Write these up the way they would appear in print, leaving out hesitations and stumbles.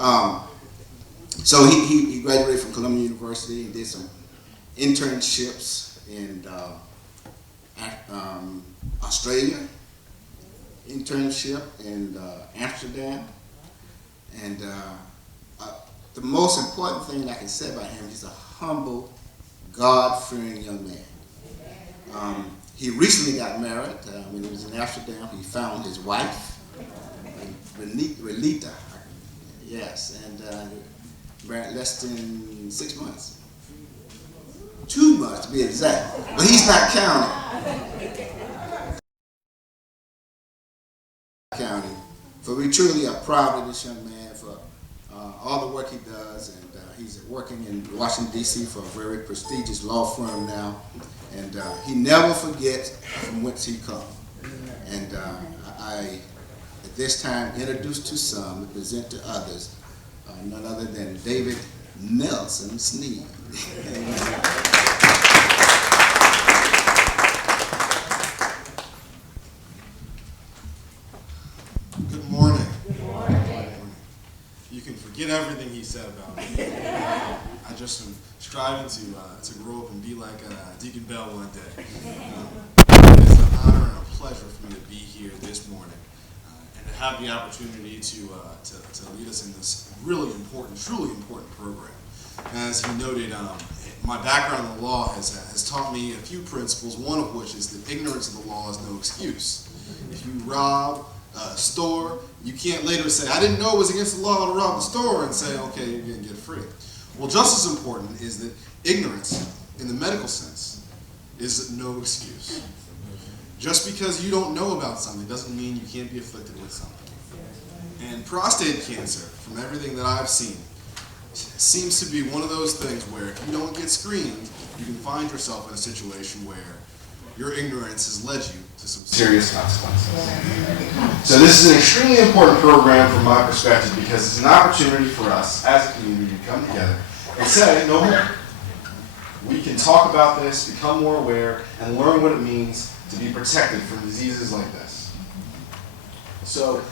So he graduated from Columbia University and did some internships in Australia, internship in Amsterdam, and the most important thing I can say about him, he's a humble, God-fearing young man. He recently got married. When he was in Amsterdam, he found his wife, Relita. Yes, and married less than 6 months. 2 months to be exact, but he's not counting. For we truly are proud of this young man for all the work he does, and he's working in Washington, D.C. for a very prestigious law firm now, and he never forgets from whence he comes. And I, at this time, introduce to some and present to others none other than David Nelson Sneed. Good morning. Good morning. You can forget everything he said about me. I just am striving to grow up and be like Deacon Bell one day. It is an honor and a pleasure for me to be here this morning and to have the opportunity to lead us in this really important, truly important program. As he noted, my background in the law has taught me a few principles, one of which is that ignorance of the law is no excuse. If you rob a store, you can't later say, I didn't know it was against the law to rob the store, and say, okay, you're going to get free. Well, just as important is that ignorance, in the medical sense, is no excuse. Just because you don't know about something doesn't mean you can't be afflicted with something. And prostate cancer, from everything that I've seen, seems to be one of those things where if you don't get screened, you can find yourself in a situation where your ignorance has led you to some serious consequences. So this is an extremely important program from my perspective because it's an opportunity for us as a community to come together and say, no more. We can talk about this, become more aware, and learn what it means to be protected from diseases like this. So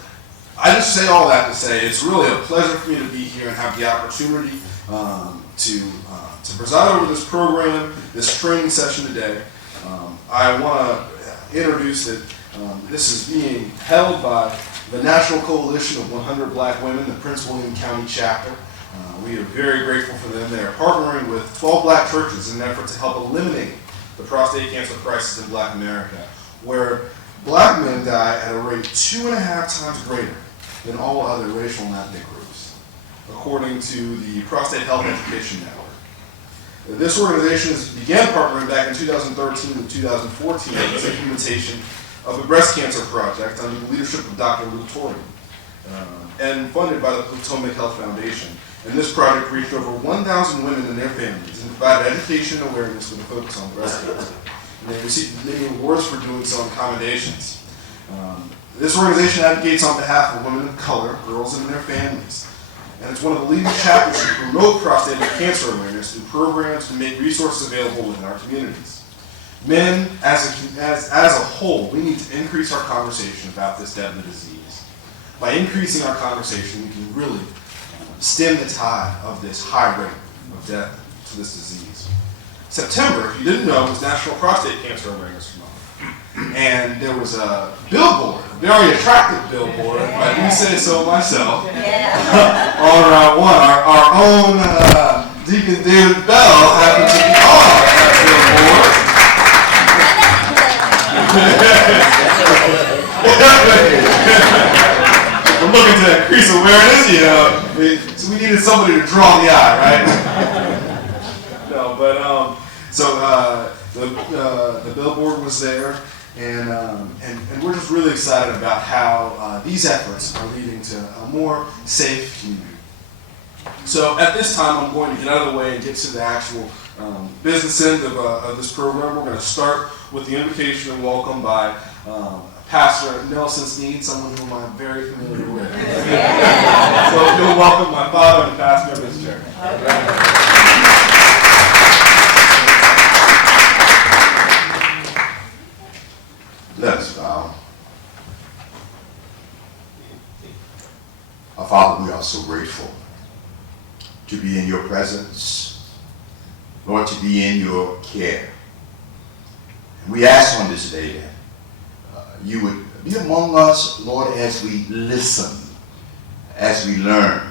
I just say all that to say it's really a pleasure for me to be here and have the opportunity to preside over this program, this training session today. I want to introduce that this is being held by the National Coalition of 100 Black Women, the Prince William County chapter. We are very grateful for them. They are partnering with 12 black churches in an effort to help eliminate the prostate cancer crisis in Black America, where black men die at a rate 2.5 times greater than all other racial and ethnic groups, according to the Prostate Health Education Network. This organization began partnering back in 2013 and 2014 with the implementation of the Breast Cancer Project under the leadership of Dr. Luke Torrey, and funded by the Potomac Health Foundation. And this project reached over 1,000 women and their families and provided education and awareness with a focus on breast cancer. And they received many awards for doing so and commendations. This organization advocates on behalf of women of color, girls, and their families. And it's one of the leading chapters to promote prostate cancer awareness through programs to make resources available within our communities. Men, as a whole, we need to increase our conversation about this deadly disease. By increasing our conversation, we can really stem the tide of this high rate of death to this disease. September, if you didn't know, was National Prostate Cancer Awareness Month. And there was a billboard, a very attractive billboard, if I do say so myself, on Route 1. Our own Deacon David Bell happened to be on that billboard. We're looking to increase awareness, so we needed somebody to draw the eye, right? No, but so the billboard was there, and we're just really excited about how these efforts are leading to a more safe community. So at this time, I'm going to get out of the way and get to the actual business end of this program. We're going to start with the invocation and welcome by Pastor Nelson Sneed, someone whom I'm very familiar with. So if you'll welcome my father and pastor of this church. Let us bow. Our Father, we are so grateful to be in your presence, Lord, to be in your care. And we ask on this day that you would be among us, Lord, as we listen, as we learn.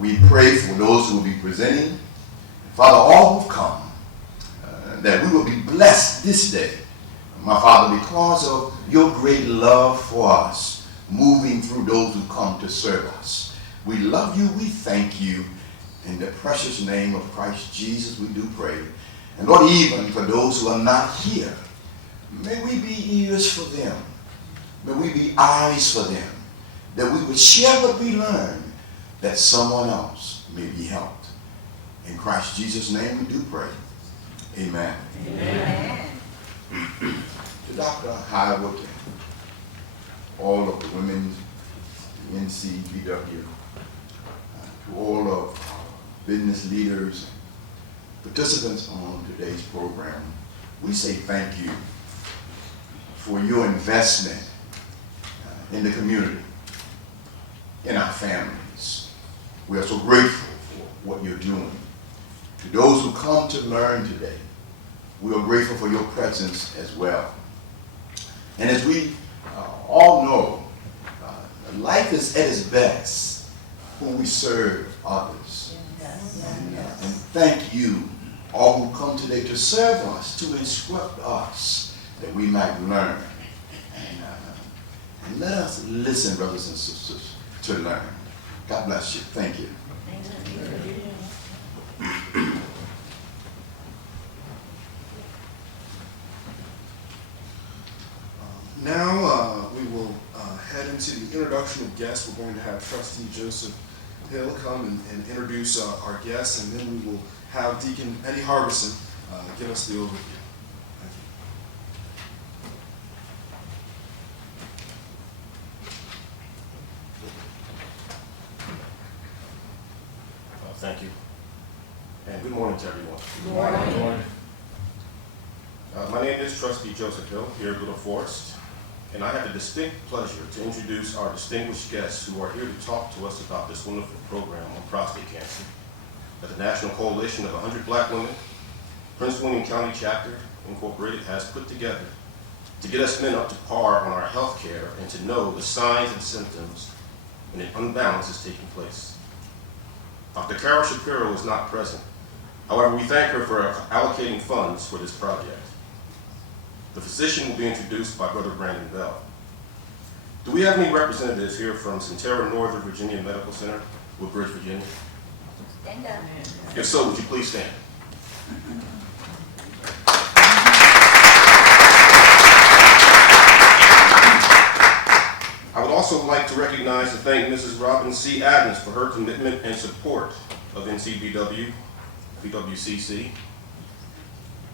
We pray for those who will be presenting. Father, all who've come, that we will be blessed this day, my Father, because of your great love for us, moving through those who come to serve us. We love you, we thank you. In the precious name of Christ Jesus, we do pray. And Lord, even for those who are not here, may we be ears for them. May we be eyes for them. That we would share what we learn, that someone else may be helped. In Christ Jesus' name we do pray. Amen. Amen. To Dr. Highwood, all of the women, the NCBW, to all of our business leaders, participants on today's program, we say thank you for your investment in the community, in our families. We are so grateful for what you're doing. To those who come to learn today, we are grateful for your presence as well. And as we all know, life is at its best when we serve others. And thank you, all who come today to serve us, to instruct us, that we might learn. And let us listen, brothers and sisters, to learn. God bless you. Thank you. Now we will head into the introduction of guests. We're going to have Trustee Joseph Hill come and introduce our guests, and then we will have Deacon Eddie Harbison give us the overview. Thank you. And good morning to everyone. Good morning. Good morning. My name is Trustee Joseph Hill, here at Little Forest, and I have the distinct pleasure to introduce our distinguished guests who are here to talk to us about this wonderful program on prostate cancer that the National Coalition of 100 Black Women, Prince William County Chapter, Incorporated, has put together to get us men up to par on our health care and to know the signs and symptoms when an unbalance is taking place. Dr. Carol Shapiro is not present. However, we thank her for allocating funds for this project. The physician will be introduced by Brother Brandon Bell. Do we have any representatives here from Centera Northern Virginia Medical Center, Woodbridge, Virginia? Stand up. If so, would you please stand? I would also like to recognize and thank Mrs. Robin C. Adams for her commitment and support of NCBW, PWCC.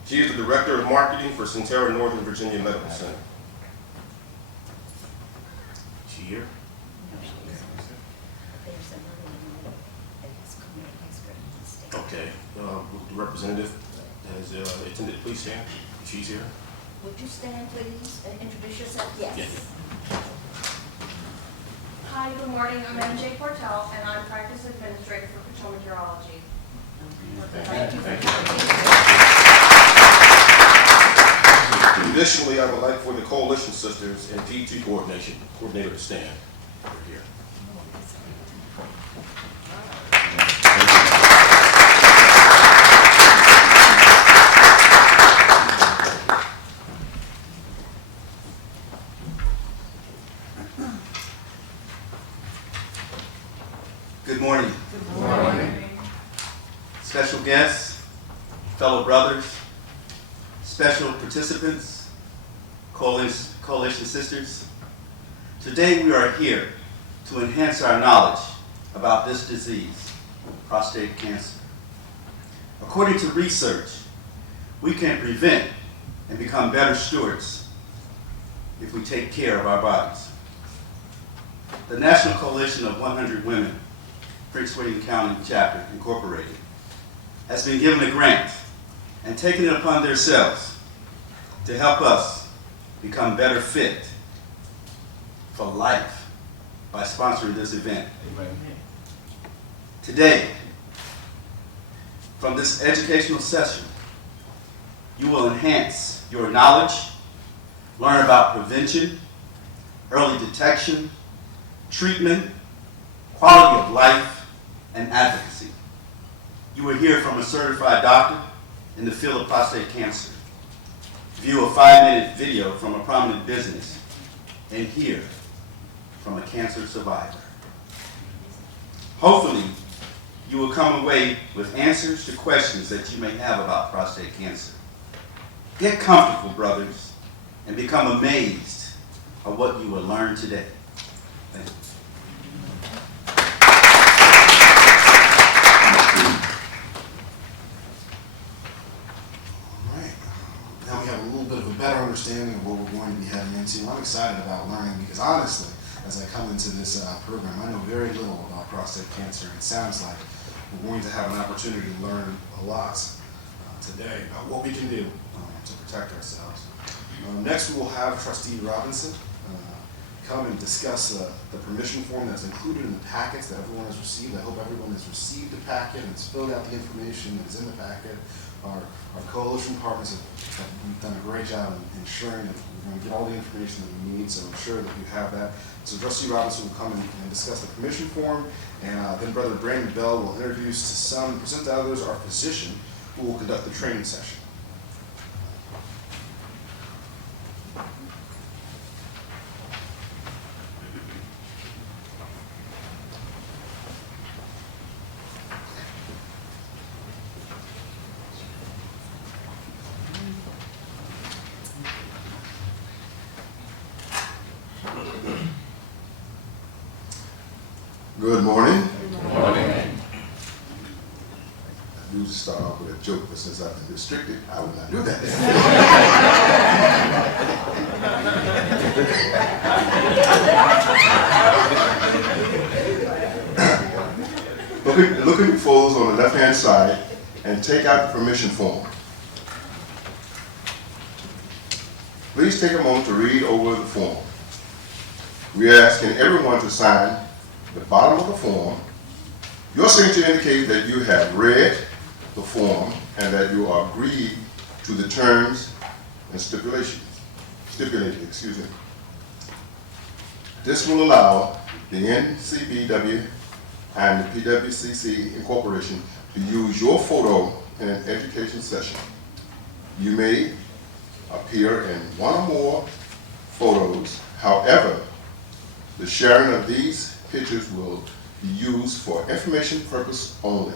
She is the Director of Marketing for Centera Northern Virginia Medical Center. Is she here? Okay, the representative has attended. Please stand. She's here. Would you stand, please, and introduce yourself? Yes. Yes. Hi, good morning. I'm MJ Portel, and I'm practice administrator for Potomac Urology. Thank you for coming. Additionally, I would like for the Coalition Sisters and P2 coordinator to stand. Over here. Good morning. Good morning. Special guests, fellow brothers, special participants, coalition sisters. Today we are here to enhance our knowledge about this disease, prostate cancer. According to research, we can prevent and become better stewards if we take care of our bodies. The National Coalition of 100 Women, Prince William County Chapter, Incorporated, has been given a grant and taken it upon themselves to help us become better fit for life by sponsoring this event. Today, from this educational session, you will enhance your knowledge, learn about prevention, early detection, treatment, quality of life, and advocacy. You will hear from a certified doctor in the field of prostate cancer, view a 5-minute video from a prominent business, and hear from a cancer survivor. Hopefully, you will come away with answers to questions that you may have about prostate cancer. Get comfortable, brothers, and become amazed at what you will learn today. Thank you. All right. Now we have a little bit of a better understanding of what we're going to be heading into. I'm excited about learning because honestly, as I come into this program, I know very little about prostate cancer. It sounds like we're going to have an opportunity to learn a lot today about what we can do to protect ourselves. Next, we will have Trustee Robinson come and discuss the permission form that's included in the packets that everyone has received. I hope everyone has received the packet and has filled out the information that is in the packet. Our coalition partners have done a great job in ensuring that we're going to get all the information that we need, so ensure that you have that. So Trustee Robinson will come and discuss the permission form, and then Brother Brandon Bell will introduce to some, present to others, our physician who will conduct the training session. Good morning. Good morning. I usually start off with a joke, but since I've been restricted, I will not do that. Look at the folds on the left-hand side and take out the permission form. Please take a moment to read over the form. We are asking everyone to sign the bottom of the form. Your signature indicates that you have read the form and that you are agreed to the terms and stipulated. This will allow the NCBW and the PWCC Incorporation to use your photo in an education session. You may appear in one or more photos. However, the sharing of these pictures will be used for information purpose only.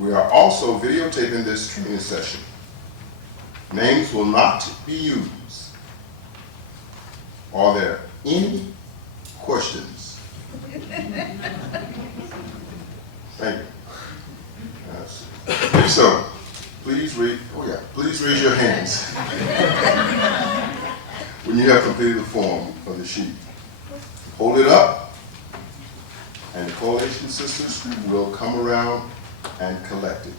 We are also videotaping this training session. Names will not be used. Are there any questions? Thank you. If so, please raise your hands when you have completed the form for the sheet. Hold it up, and the coalition sisters will come around and collect it.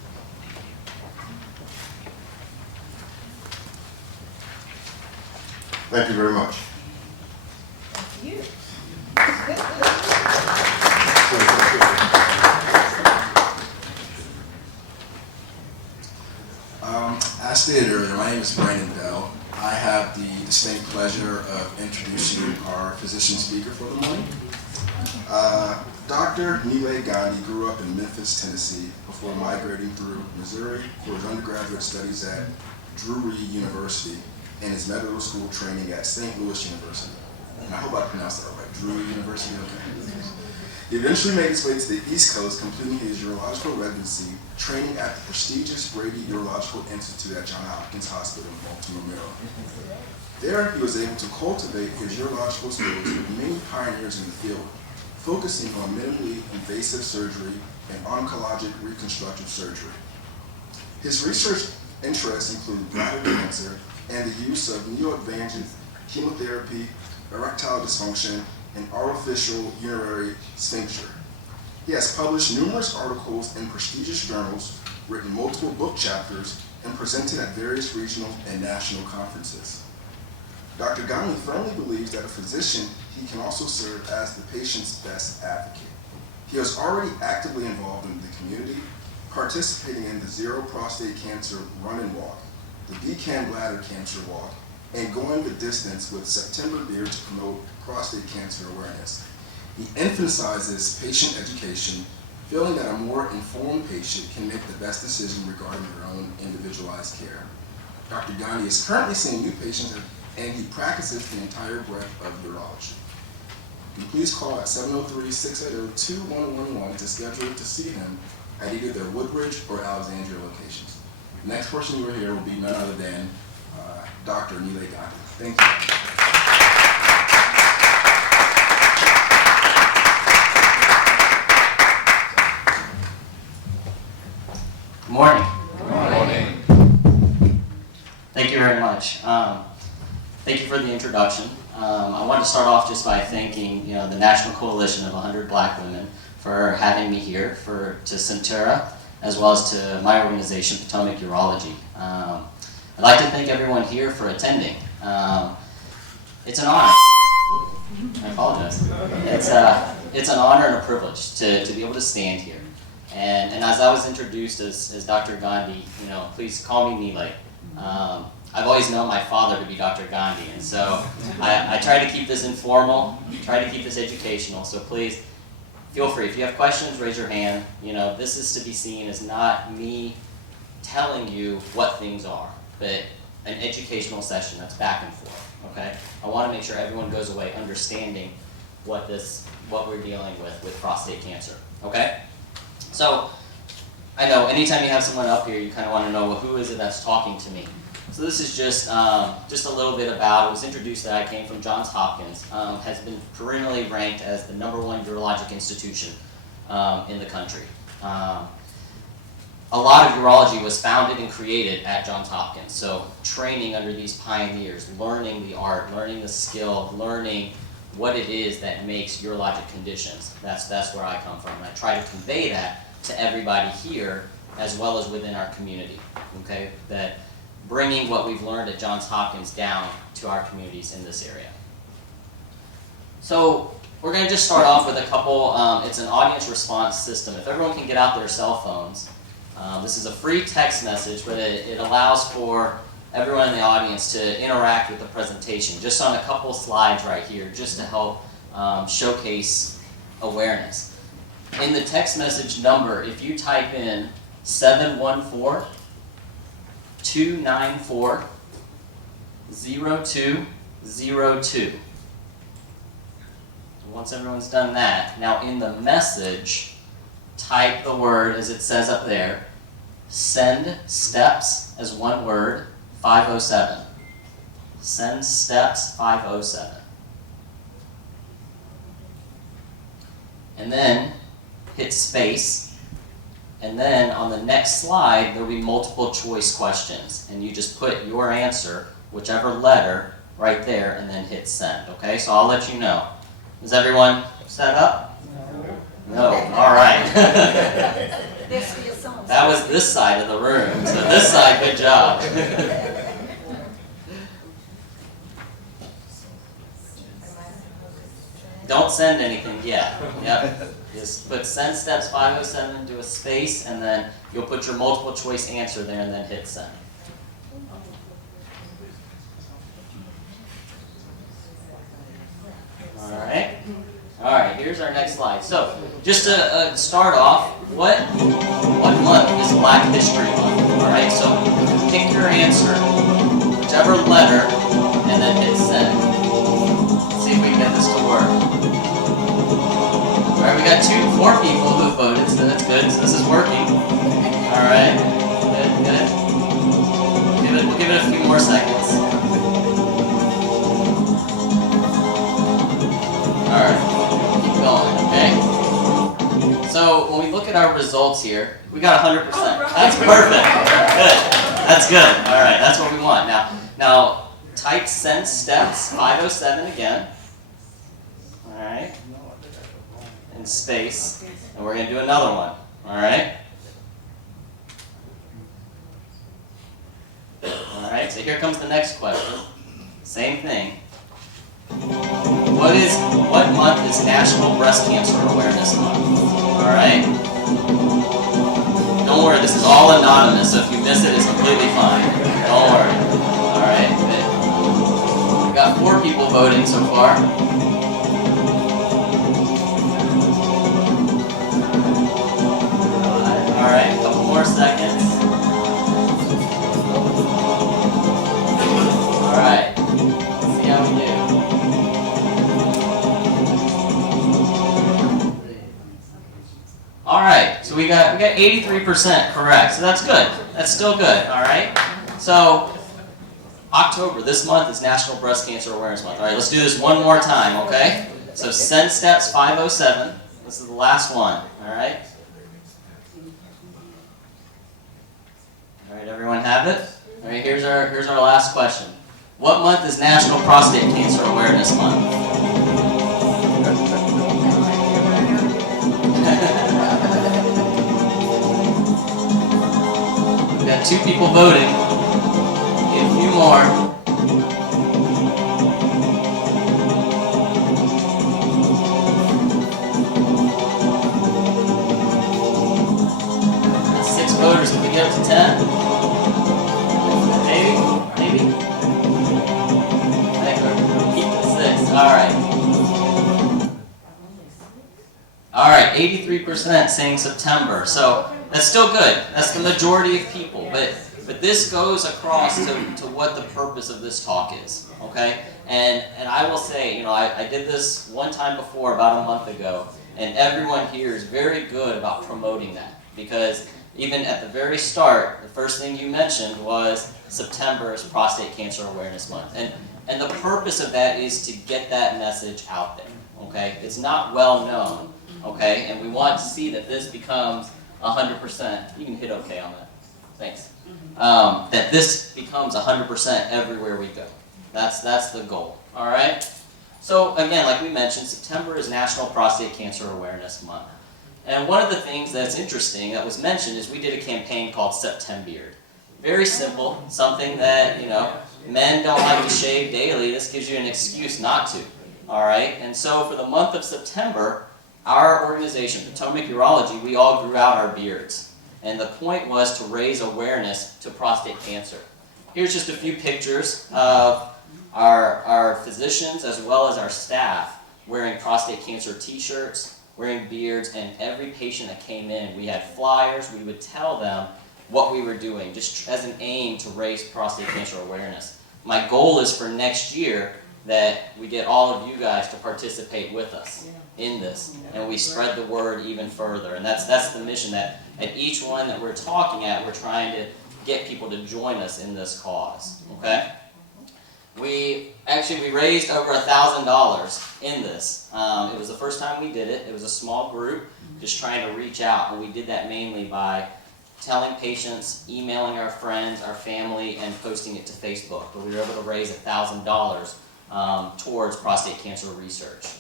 Thank you very much. You. As stated earlier, my name is Brandon Bell. I have the distinct pleasure of introducing our physician speaker for the morning. Dr. Nilay Gandhi grew up in Memphis, Tennessee, before migrating through Missouri for his undergraduate studies at Drury University and his medical school training at St. Louis University. And I hope I pronounced that right, Drury University, okay. He eventually made his way to the East Coast, completing his urological residency, training at the prestigious Brady Urological Institute at Johns Hopkins Hospital in Baltimore, Maryland. There, he was able to cultivate his urological skills with many pioneers in the field, focusing on minimally invasive surgery and oncologic reconstructive surgery. His research interests include bladder cancer and the use of neoadjuvant chemotherapy, erectile dysfunction, and artificial urinary sphincter. He has published numerous articles in prestigious journals, written multiple book chapters, and presented at various regional and national conferences. Dr. Gandhi firmly believes that a physician he can also serve as the patient's best advocate. He is already actively involved in the community, participating in the Zero Prostate Cancer Run and Walk, the BCAN Bladder Cancer Walk, and going the distance with September Beer to promote prostate cancer awareness. He emphasizes patient education, feeling that a more informed patient can make the best decision regarding their own individualized care. Dr. Gandhi is currently seeing new patients and he practices the entire breadth of urology. And please call at 703-680-2111 to schedule to see him at either their Woodbridge or Alexandria locations. The next person you will hear will be none other than Dr. Nilay Gandhi. Thank you. Good morning. Good morning. Thank you very much. Thank you for the introduction. I want to start off just by thanking the National Coalition of 100 Black Women for having me here to Centura, as well as to my organization, Potomac Urology. I'd like to thank everyone here for attending. It's an honor. I apologize. It's an honor and a privilege to be able to stand here. And as I was introduced as Dr. Gandhi, please call me Nilay. I've always known my father to be Dr. Gandhi, and so I try to keep this informal, try to keep this educational, so please feel free. If you have questions, raise your hand. This is to be seen as not me telling you what things are, but an educational session that's back and forth, okay? I want to make sure everyone goes away understanding what we're dealing with prostate cancer, okay? So, I know anytime you have someone up here, you kind of want to know, well, who is it that's talking to me? So this is just a little bit about, it was introduced that I came from Johns Hopkins, has been perennially ranked as the #1 urologic institution in the country. A lot of urology was founded and created at Johns Hopkins, so training under these pioneers, learning the art, learning the skill, learning what it is that makes urologic conditions. That's where I come from, and I try to convey that to everybody here as well as within our community, okay? That bringing what we've learned at Johns Hopkins down to our communities in this area. So we're going to just start off with a couple, it's an audience response system. If everyone can get out their cell phones, this is a free text message, but it allows for everyone in the audience to interact with the presentation, just on a couple slides right here, just to help showcase awareness. In the text message number, if you type in 714-294-0202. Once everyone's done that, now in the message, type the word as it says up there, send steps as one word, 507. Send steps 507. And then hit space. And then on the next slide, there'll be multiple choice questions. And you just put your answer, whichever letter, right there, and then hit send. Okay, so I'll let you know. Is everyone set up? No. All right. That was this side of the room. So this side, good job. Don't send anything yet. Yep. Just put send steps 507, do a space, and then you'll put your multiple choice answer there and then hit send. Alright, here's our next slide. So, just to start off, what month is Black History Month? Alright, so pick your answer, whichever letter, and then hit send. Let's see if we can get this to work. Alright, we got 4 people who voted, so that's good. So this is working. Alright, good. We'll give it a few more seconds. Alright, keep going, okay. So when we look at our results here, we got 100%. That's perfect. Good. That's good. Alright, that's what we want. Now type send steps 507 again. Alright. In space. And we're going to do another one. Alright. Alright, so here comes the next question. Same thing. What month is National Breast Cancer Awareness Month? All right. Don't worry, this is all anonymous, so if you miss it, it's completely fine. Don't worry. All right. We've got 4 people voting so far. All right, a couple more seconds. All right. Let's see how we do. All right, so we got 83% correct, so that's good. That's still good, all right? So October, this month is National Breast Cancer Awareness Month. All right, let's do this one more time, okay? So send steps 507. This is the last one, all right? All right, everyone have it? All right, here's our last question. What month is National Prostate Cancer Awareness Month? We've got 2 people voting. Get a few more. Got 6 voters. Can we get up to 10? Maybe? I think we'll keep it 6. All right. All right, 83% saying September. So that's still good. That's the majority of people. But this goes across to what the purpose of this talk is, okay? And I will say, I did this one time before, about a month ago, and everyone here is very good about promoting that. Because even at the very start, the first thing you mentioned was September is Prostate Cancer Awareness Month. And the purpose of that is to get that message out there, okay? It's not well known, okay? And we want to see that this becomes 100%. You can hit okay on that. Thanks. That this becomes 100% everywhere we go. That's the goal, all right? So again, like we mentioned, September is National Prostate Cancer Awareness Month. And one of the things that's interesting that was mentioned is we did a campaign called Septembeard. Very simple, something that, men don't like to shave daily. This gives you an excuse not to, all right? And so for the month of September, our organization, Potomac Urology, we all grew out our beards. And the point was to raise awareness to prostate cancer. Here's just a few pictures of our physicians as well as our staff wearing prostate cancer t-shirts, wearing beards, and every patient that came in, we had flyers. We would tell them what we were doing, just as an aim to raise prostate cancer awareness. My goal is for next year that we get all of you guys to participate with us in this, and we spread the word even further. And that's the mission, that at each one that we're talking at, we're trying to get people to join us in this cause, okay? We raised over $1,000 in this. It was the first time we did it. It was a small group just trying to reach out, and we did that mainly by telling patients, emailing our friends, our family, and posting it to Facebook. But we were able to raise $1,000 towards prostate cancer research.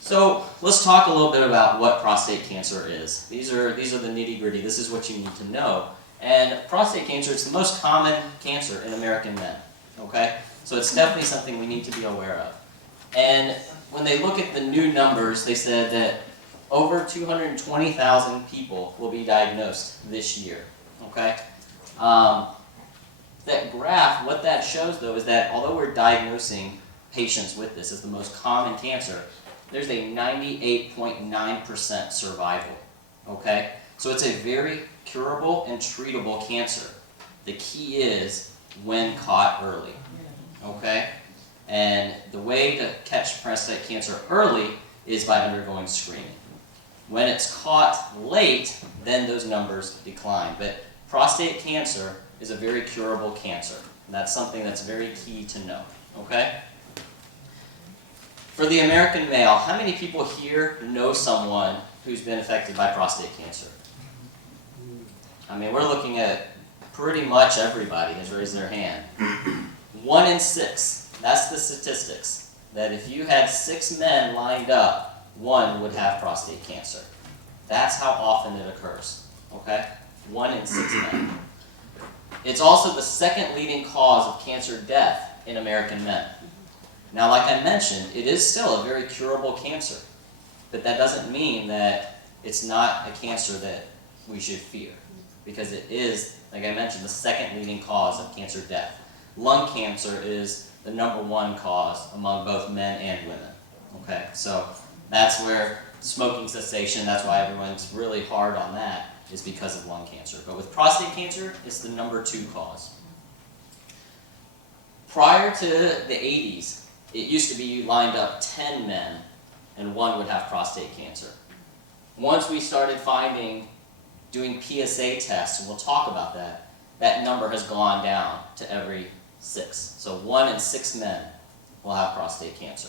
So let's talk a little bit about what prostate cancer is. These are the nitty-gritty. This is what you need to know. And prostate cancer is the most common cancer in American men. Okay? So it's definitely something we need to be aware of. And when they look at the new numbers, they said that over 220,000 people will be diagnosed this year. Okay? That graph, what that shows though, is that although we're diagnosing patients with this as the most common cancer, there's a 98.9% survival. Okay? So it's a very curable and treatable cancer. The key is when caught early, okay? And the way to catch prostate cancer early is by undergoing screening. When it's caught late, then those numbers decline. But prostate cancer is a very curable cancer. And that's something that's very key to know, okay? For the American male, how many people here know someone who's been affected by prostate cancer? I mean, we're looking at pretty much everybody has raised their hand. 1 in 6, that's the statistics. That if you had 6 men lined up, 1 would have prostate cancer. That's how often it occurs, okay? 1 in 6 men. It's also the second leading cause of cancer death in American men. Now, like I mentioned, it is still a very curable cancer, but that doesn't mean that it's not a cancer that we should fear, because it is, like I mentioned, the second leading cause of cancer death. Lung cancer is the #1 cause among both men and women. Okay, so that's where smoking cessation, that's why everyone's really hard on that, is because of lung cancer. But with prostate cancer, it's the #2 cause. Prior to the 80s, it used to be you lined up 10 men and 1 would have prostate cancer. Once we started doing PSA tests, and we'll talk about that, that number has gone down to every 6. So 1 in 6 men will have prostate cancer.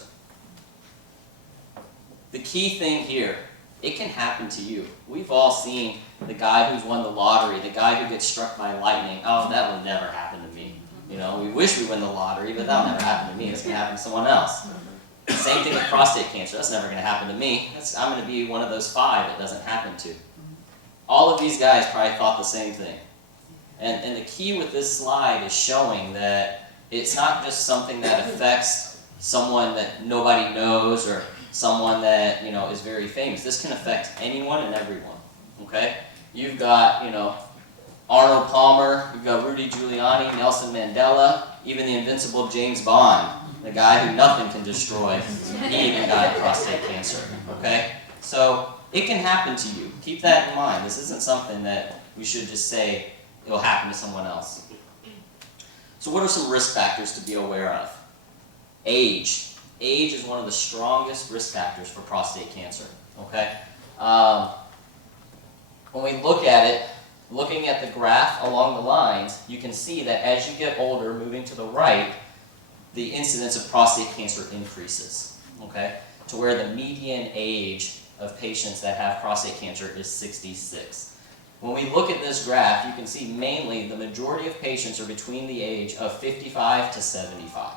The key thing here, it can happen to you. We've all seen the guy who's won the lottery, the guy who gets struck by lightning. Oh, that will never happen to me. You know, we wish we win the lottery, but that'll never happen to me. It's going to happen to someone else. Same thing with prostate cancer. That's never going to happen to me. I'm going to be one of those 5 it doesn't happen to. All of these guys probably thought the same thing. And the key with this slide is showing that it's not just something that affects someone that nobody knows or someone that, you know, is very famous. This can affect anyone and everyone, okay? You've got, you know, Arnold Palmer, you've got Rudy Giuliani, Nelson Mandela, even the invincible James Bond, the guy who nothing can destroy. He even got prostate cancer, okay? So it can happen to you. Keep that in mind. This isn't something that we should just say it'll happen to someone else. So what are some risk factors to be aware of? Age. Age is one of the strongest risk factors for prostate cancer, okay? When we look at it, looking at the graph along the lines, you can see that as you get older, moving to the right, the incidence of prostate cancer increases, okay? To where the median age of patients that have prostate cancer is 66. When we look at this graph, you can see mainly the majority of patients are between the age of 55 to 75.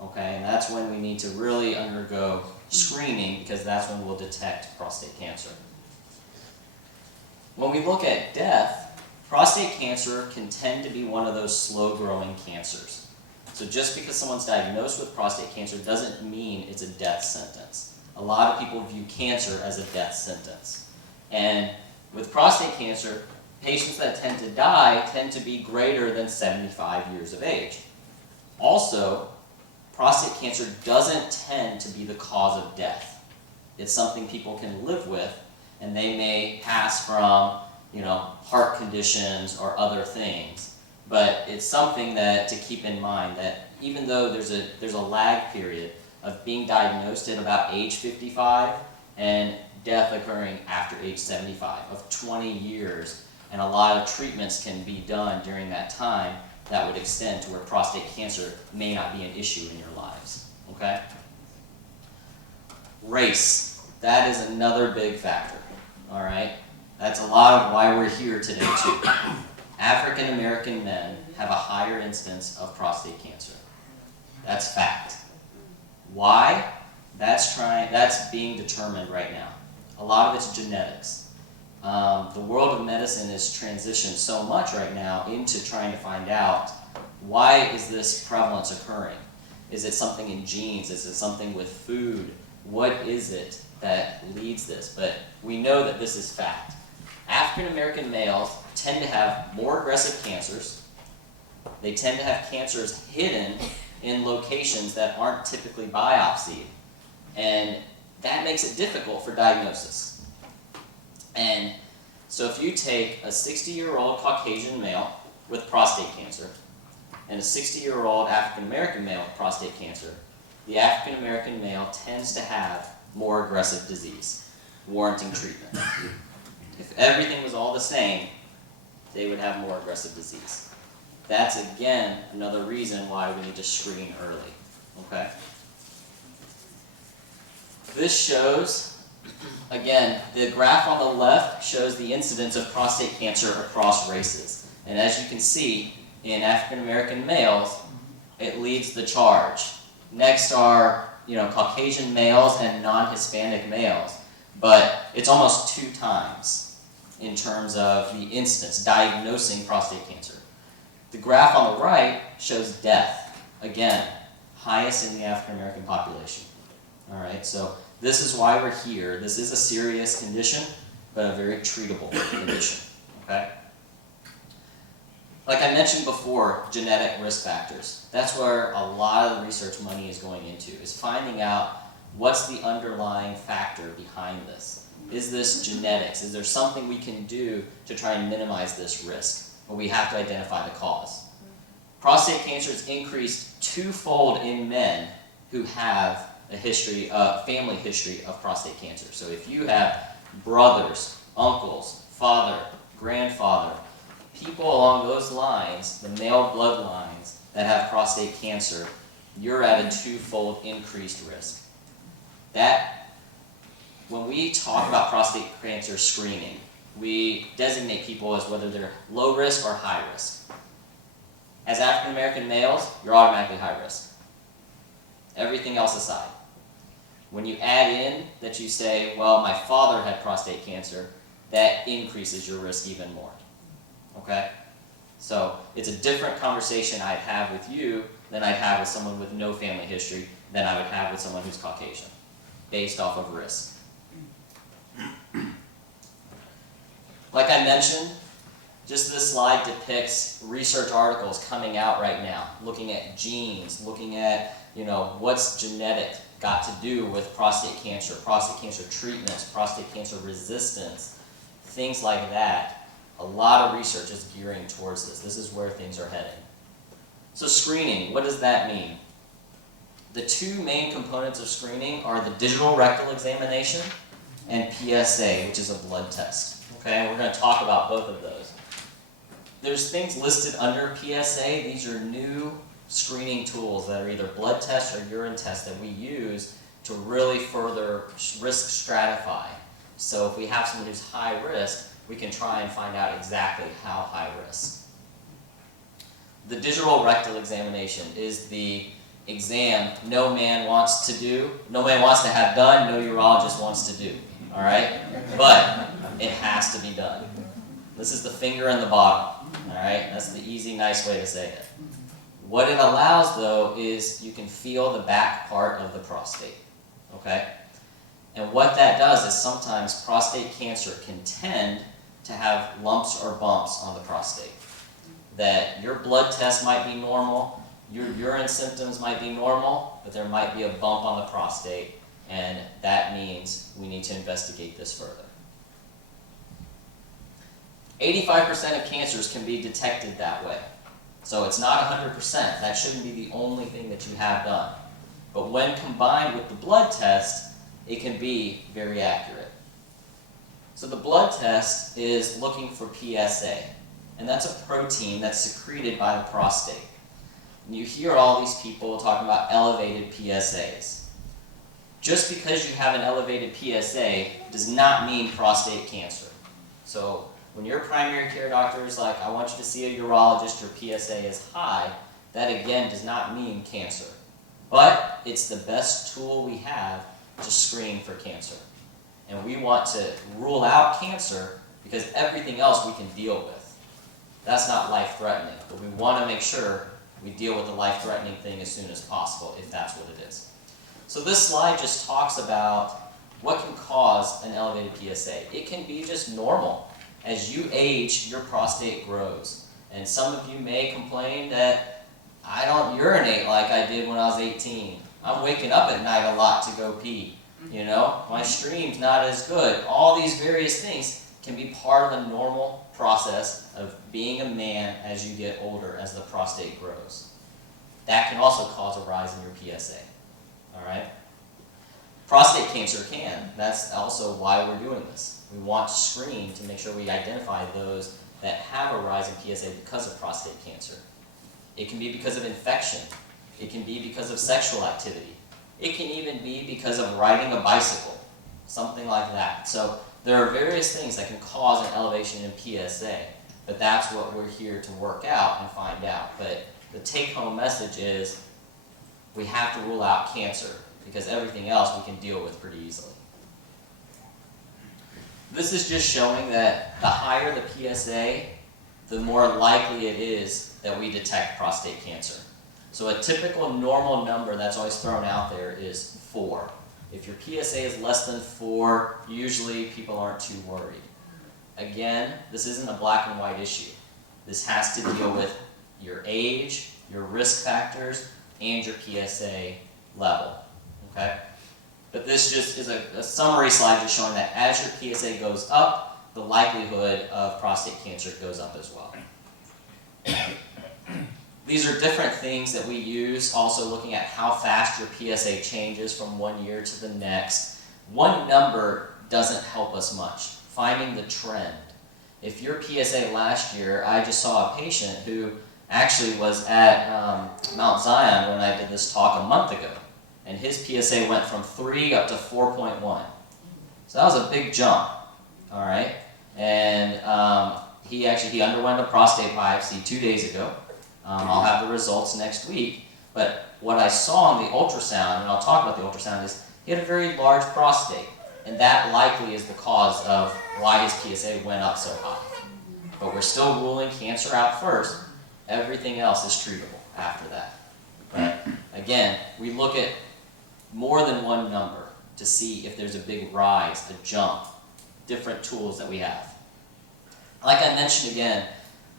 Okay, and that's when we need to really undergo screening, because that's when we'll detect prostate cancer. When we look at death, prostate cancer can tend to be one of those slow-growing cancers. So just because someone's diagnosed with prostate cancer doesn't mean it's a death sentence. A lot of people view cancer as a death sentence. And with prostate cancer, patients that tend to die tend to be greater than 75 years of age. Also, prostate cancer doesn't tend to be the cause of death. It's something people can live with, and they may pass from, you know, heart conditions or other things. But it's something that to keep in mind, that even though there's a lag period of being diagnosed at about age 55 and death occurring after age 75 of 20 years, and a lot of treatments can be done during that time that would extend to where prostate cancer may not be an issue in your lives, okay? Race, that is another big factor, all right? That's a lot of why we're here today too. African American men have a higher incidence of prostate cancer. That's fact. Why? That's being determined right now. A lot of it's genetics. The world of medicine has transitioned so much right now into trying to find out, why is this prevalence occurring? Is it something in genes? Is it something with food? What is it that leads this? But we know that this is fact. African American males tend to have more aggressive cancers. They tend to have cancers hidden in locations that aren't typically biopsied. And that makes it difficult for diagnosis. And so if you take a 60-year-old Caucasian male with prostate cancer and a 60-year-old African American male with prostate cancer, the African American male tends to have more aggressive disease, warranting treatment. If everything was all the same, they would have more aggressive disease. That's, again, another reason why we need to screen early, okay? This shows, again, the graph on the left shows the incidence of prostate cancer across races. And as you can see, in African American males, it leads the charge. Next are, you know, Caucasian males and non-Hispanic males. But it's almost 2 times in terms of the incidence, diagnosing prostate cancer. The graph on the right shows death. Again, highest in the African American population. All right, so this is why we're here. This is a serious condition, but a very treatable condition, okay? Like I mentioned before, genetic risk factors. That's where a lot of the research money is going into, is finding out what's the underlying factor behind this. Is this genetics? Is there something we can do to try and minimize this risk? But we have to identify the cause. Prostate cancer is increased twofold in men who have a history, family history of prostate cancer. So if you have brothers, uncles, father, grandfather, people along those lines, the male bloodlines that have prostate cancer, you're at a twofold increased risk. When we talk about prostate cancer screening, we designate people as whether they're low risk or high risk. As African American males, you're automatically high risk. Everything else aside. When you add in that you say, well, my father had prostate cancer, that increases your risk even more. Okay? So it's a different conversation I'd have with you than I'd have with someone with no family history than I would have with someone who's Caucasian, based off of risk. Like I mentioned, just this slide depicts research articles coming out right now, looking at genes, looking at, what's genetic got to do with prostate cancer treatments, prostate cancer resistance, things like that. A lot of research is gearing towards this. This is where things are heading. So screening, what does that mean? The two main components of screening are the digital rectal examination and PSA, which is a blood test. Okay, we're going to talk about both of those. There's things listed under PSA. These are new screening tools that are either blood tests or urine tests that we use to really further risk stratify. So if we have someone who's high risk, we can try and find out exactly how high risk. The digital rectal examination is the exam no man wants to have done, no urologist wants to do, all right? But it has to be done. This is the finger in the bottom, all right? That's the easy, nice way to say it. What it allows, though, is you can feel the back part of the prostate, okay? And what that does is sometimes prostate cancer can tend to have lumps or bumps on the prostate. That your blood test might be normal, your urine symptoms might be normal, but there might be a bump on the prostate, and that means we need to investigate this further. 85% of cancers can be detected that way. So it's not 100%. That shouldn't be the only thing that you have done. But when combined with the blood test, it can be very accurate. So the blood test is looking for PSA, and that's a protein that's secreted by the prostate. And you hear all these people talking about elevated PSAs. Just because you have an elevated PSA does not mean prostate cancer. So when your primary care doctor is like, I want you to see a urologist, your PSA is high, that again does not mean cancer. But it's the best tool we have to screen for cancer. And we want to rule out cancer because everything else we can deal with. That's not life-threatening, but we want to make sure we deal with the life-threatening thing as soon as possible, if that's what it is. So this slide just talks about what can cause an elevated PSA. It can be just normal. As you age, your prostate grows. And some of you may complain that I don't urinate like I did when I was 18. I'm waking up at night a lot to go pee. My stream's not as good. All these various things can be part of a normal process of being a man as you get older, as the prostate grows. That can also cause a rise in your PSA. All right? Prostate cancer can. That's also why we're doing this. We want to screen to make sure we identify those that have a rise in PSA because of prostate cancer. It can be because of infection. It can be because of sexual activity. It can even be because of riding a bicycle, something like that. So there are various things that can cause an elevation in PSA, but that's what we're here to work out and find out. But the take-home message is we have to rule out cancer because everything else we can deal with pretty easily. This is just showing that the higher the PSA, the more likely it is that we detect prostate cancer. So a typical normal number that's always thrown out there is 4. If your PSA is less than 4, usually people aren't too worried. Again, this isn't a black and white issue. This has to deal with your age, your risk factors, and your PSA level, okay? But this just is a summary slide just showing that as your PSA goes up, the likelihood of prostate cancer goes up as well. These are different things that we use, also looking at how fast your PSA changes from one year to the next. One number doesn't help us much. Finding the trend. If your PSA last year, I just saw a patient who actually was at Mount Zion when I did this talk a month ago, and his PSA went from 3 up to 4.1. So that was a big jump, all right? And he underwent a prostate biopsy 2 days ago. I'll have the results next week, but what I saw in the ultrasound, and I'll talk about the ultrasound, is he had a very large prostate, and that likely is the cause of why his PSA went up so high. But we're still ruling cancer out first. Everything else is treatable after that. But again, we look at more than one number to see if there's a big rise, a jump, different tools that we have. Like I mentioned again,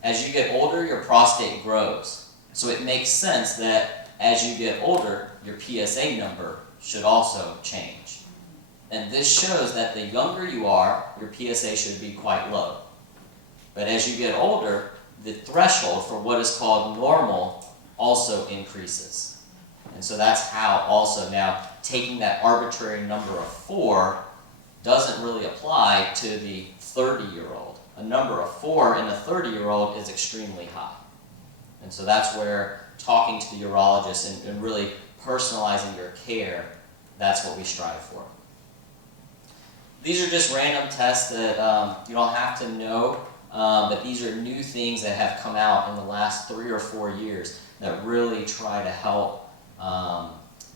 as you get older, your prostate grows. So it makes sense that as you get older, your PSA number should also change. And this shows that the younger you are, your PSA should be quite low. But as you get older, the threshold for what is called normal also increases. And so that's how also now taking that arbitrary number of 4 doesn't really apply to the 30-year-old. A number of 4 in a 30-year-old is extremely high. And so that's where talking to the urologist and really personalizing your care, that's what we strive for. These are just random tests that you don't have to know, but these are new things that have come out in the last 3 or 4 years that really try to help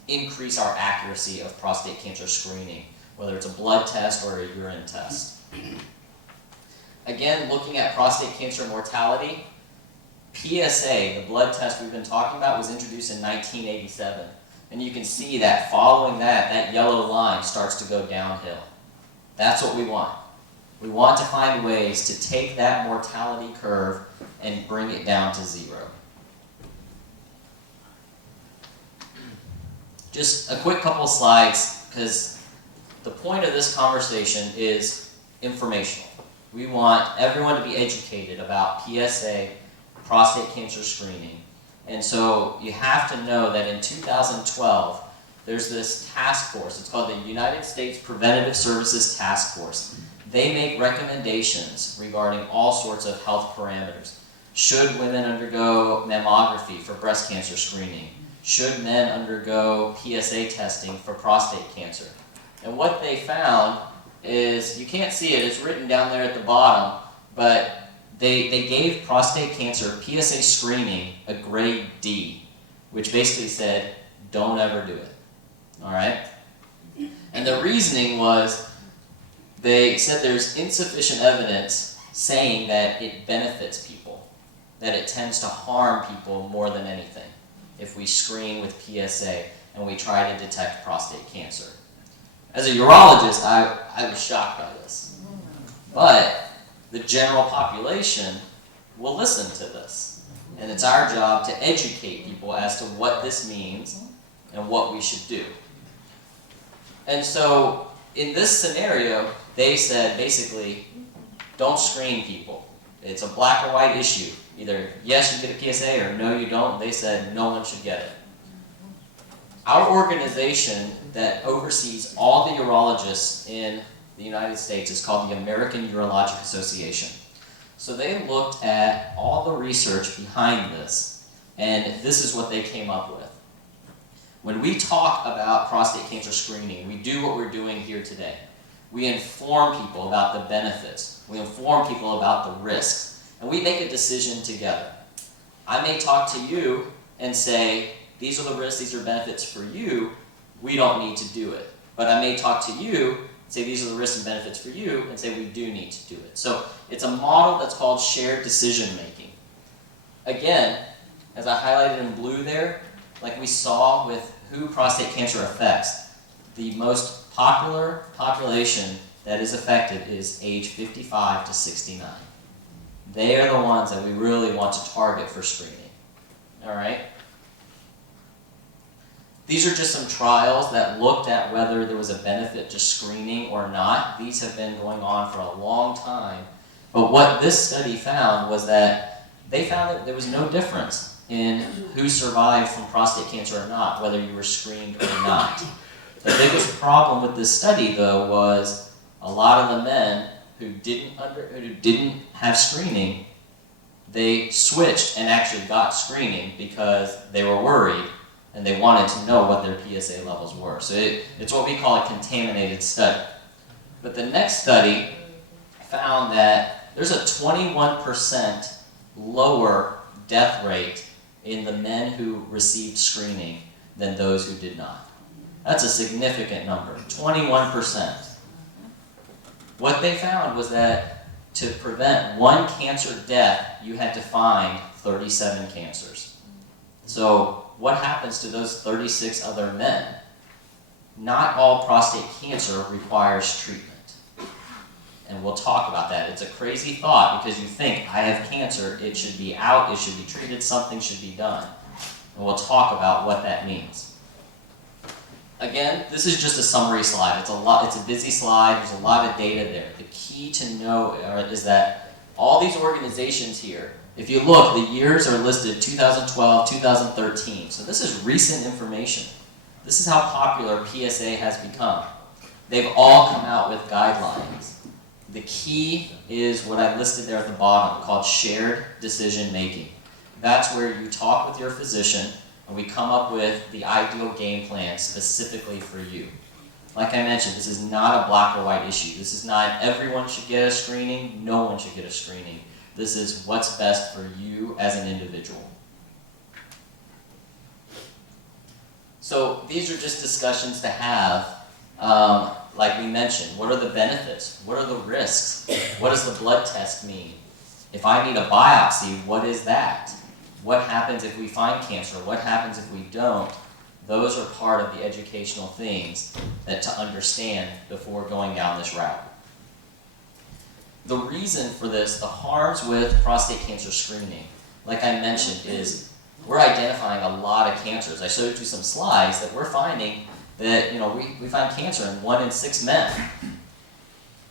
increase our accuracy of prostate cancer screening, whether it's a blood test or a urine test. Again, looking at prostate cancer mortality, PSA, the blood test we've been talking about, was introduced in 1987. And you can see that following that, that yellow line starts to go downhill. That's what we want. We want to find ways to take that mortality curve and bring it down to 0. Just a quick couple slides, because the point of this conversation is informational. We want everyone to be educated about PSA, prostate cancer screening. And so you have to know that in 2012, there's this task force. It's called the United States Preventative Services Task Force. They make recommendations regarding all sorts of health parameters. Should women undergo mammography for breast cancer screening? Should men undergo PSA testing for prostate cancer? And what they found is, you can't see it, it's written down there at the bottom, but they gave prostate cancer PSA screening a grade D, which basically said, don't ever do it. All right? And the reasoning was, they said there's insufficient evidence saying that it benefits people, that it tends to harm people more than anything if we screen with PSA and we try to detect prostate cancer. As a urologist, I was shocked by this. But the general population will listen to this. And it's our job to educate people as to what this means and what we should do. And so in this scenario, they said basically, don't screen people. It's a black or white issue. Either yes, you get a PSA, or no, you don't. They said no one should get it. Our organization that oversees all the urologists in the United States is called the American Urologic Association. So they looked at all the research behind this, and this is what they came up with. When we talk about prostate cancer screening, we do what we're doing here today. We inform people about the benefits. We inform people about the risks. And we make a decision together. I may talk to you and say, these are the risks, these are benefits for you. We don't need to do it. But I may talk to you and say, these are the risks and benefits for you, and say, we do need to do it. So it's a model that's called shared decision making. Again, as I highlighted in blue there, like we saw with who prostate cancer affects, the most popular population that is affected is age 55 to 69. They are the ones that we really want to target for screening. All right? These are just some trials that looked at whether there was a benefit to screening or not. These have been going on for a long time. But what this study found was that they found that there was no difference in who survived from prostate cancer or not, whether you were screened or not. The biggest problem with this study, though, was a lot of the men who didn't have screening, they switched and actually got screening because they were worried and they wanted to know what their PSA levels were. So it's what we call a contaminated study. But the next study found that there's a 21% lower death rate in the men who received screening than those who did not. That's a significant number, 21%. What they found was that to prevent one cancer death, you had to find 37 cancers. So what happens to those 36 other men? Not all prostate cancer requires treatment. And we'll talk about that. It's a crazy thought because you think, I have cancer, it should be out, it should be treated, something should be done. And we'll talk about what that means. Again, this is just a summary slide. It's a busy slide, there's a lot of data there. The key to know is that all these organizations here, if you look, the years are listed 2012, 2013. So this is recent information. This is how popular PSA has become. They've all come out with guidelines. The key is what I listed there at the bottom called shared decision making. That's where you talk with your physician and we come up with the ideal game plan specifically for you. Like I mentioned, this is not a black or white issue. This is not everyone should get a screening, no one should get a screening. This is what's best for you as an individual. So these are just discussions to have. Like we mentioned, what are the benefits? What are the risks? What does the blood test mean? If I need a biopsy, what is that? What happens if we find cancer? What happens if we don't? Those are part of the educational things that to understand before going down this route. The reason for this, the harms with prostate cancer screening, like I mentioned, is we're identifying a lot of cancers. I showed you some slides that we're finding that we find cancer in 1 in 6 men.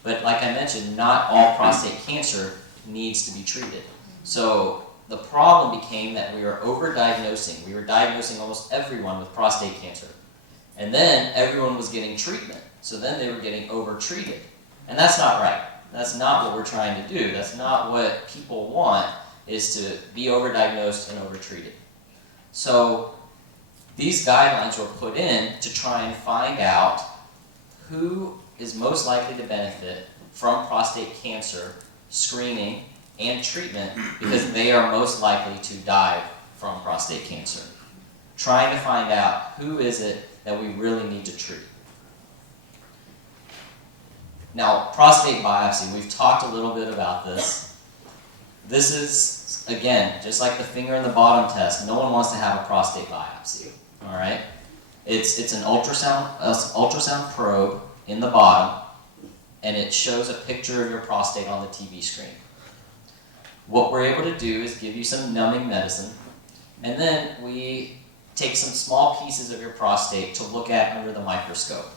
But like I mentioned, not all prostate cancer needs to be treated. So the problem became that we were overdiagnosing. We were diagnosing almost everyone with prostate cancer. And then everyone was getting treatment. So then they were getting overtreated. And that's not right. That's not what we're trying to do. That's not what people want, is to be overdiagnosed and overtreated. So these guidelines were put in to try and find out who is most likely to benefit from prostate cancer screening and treatment because they are most likely to die from prostate cancer. Trying to find out who is it that we really need to treat. Now, prostate biopsy, we've talked a little bit about this. This is, again, just like the finger in the bottom test, no one wants to have a prostate biopsy. All right, it's an ultrasound probe in the bottom, and it shows a picture of your prostate on the TV screen. What we're able to do is give you some numbing medicine, and then we take some small pieces of your prostate to look at under the microscope,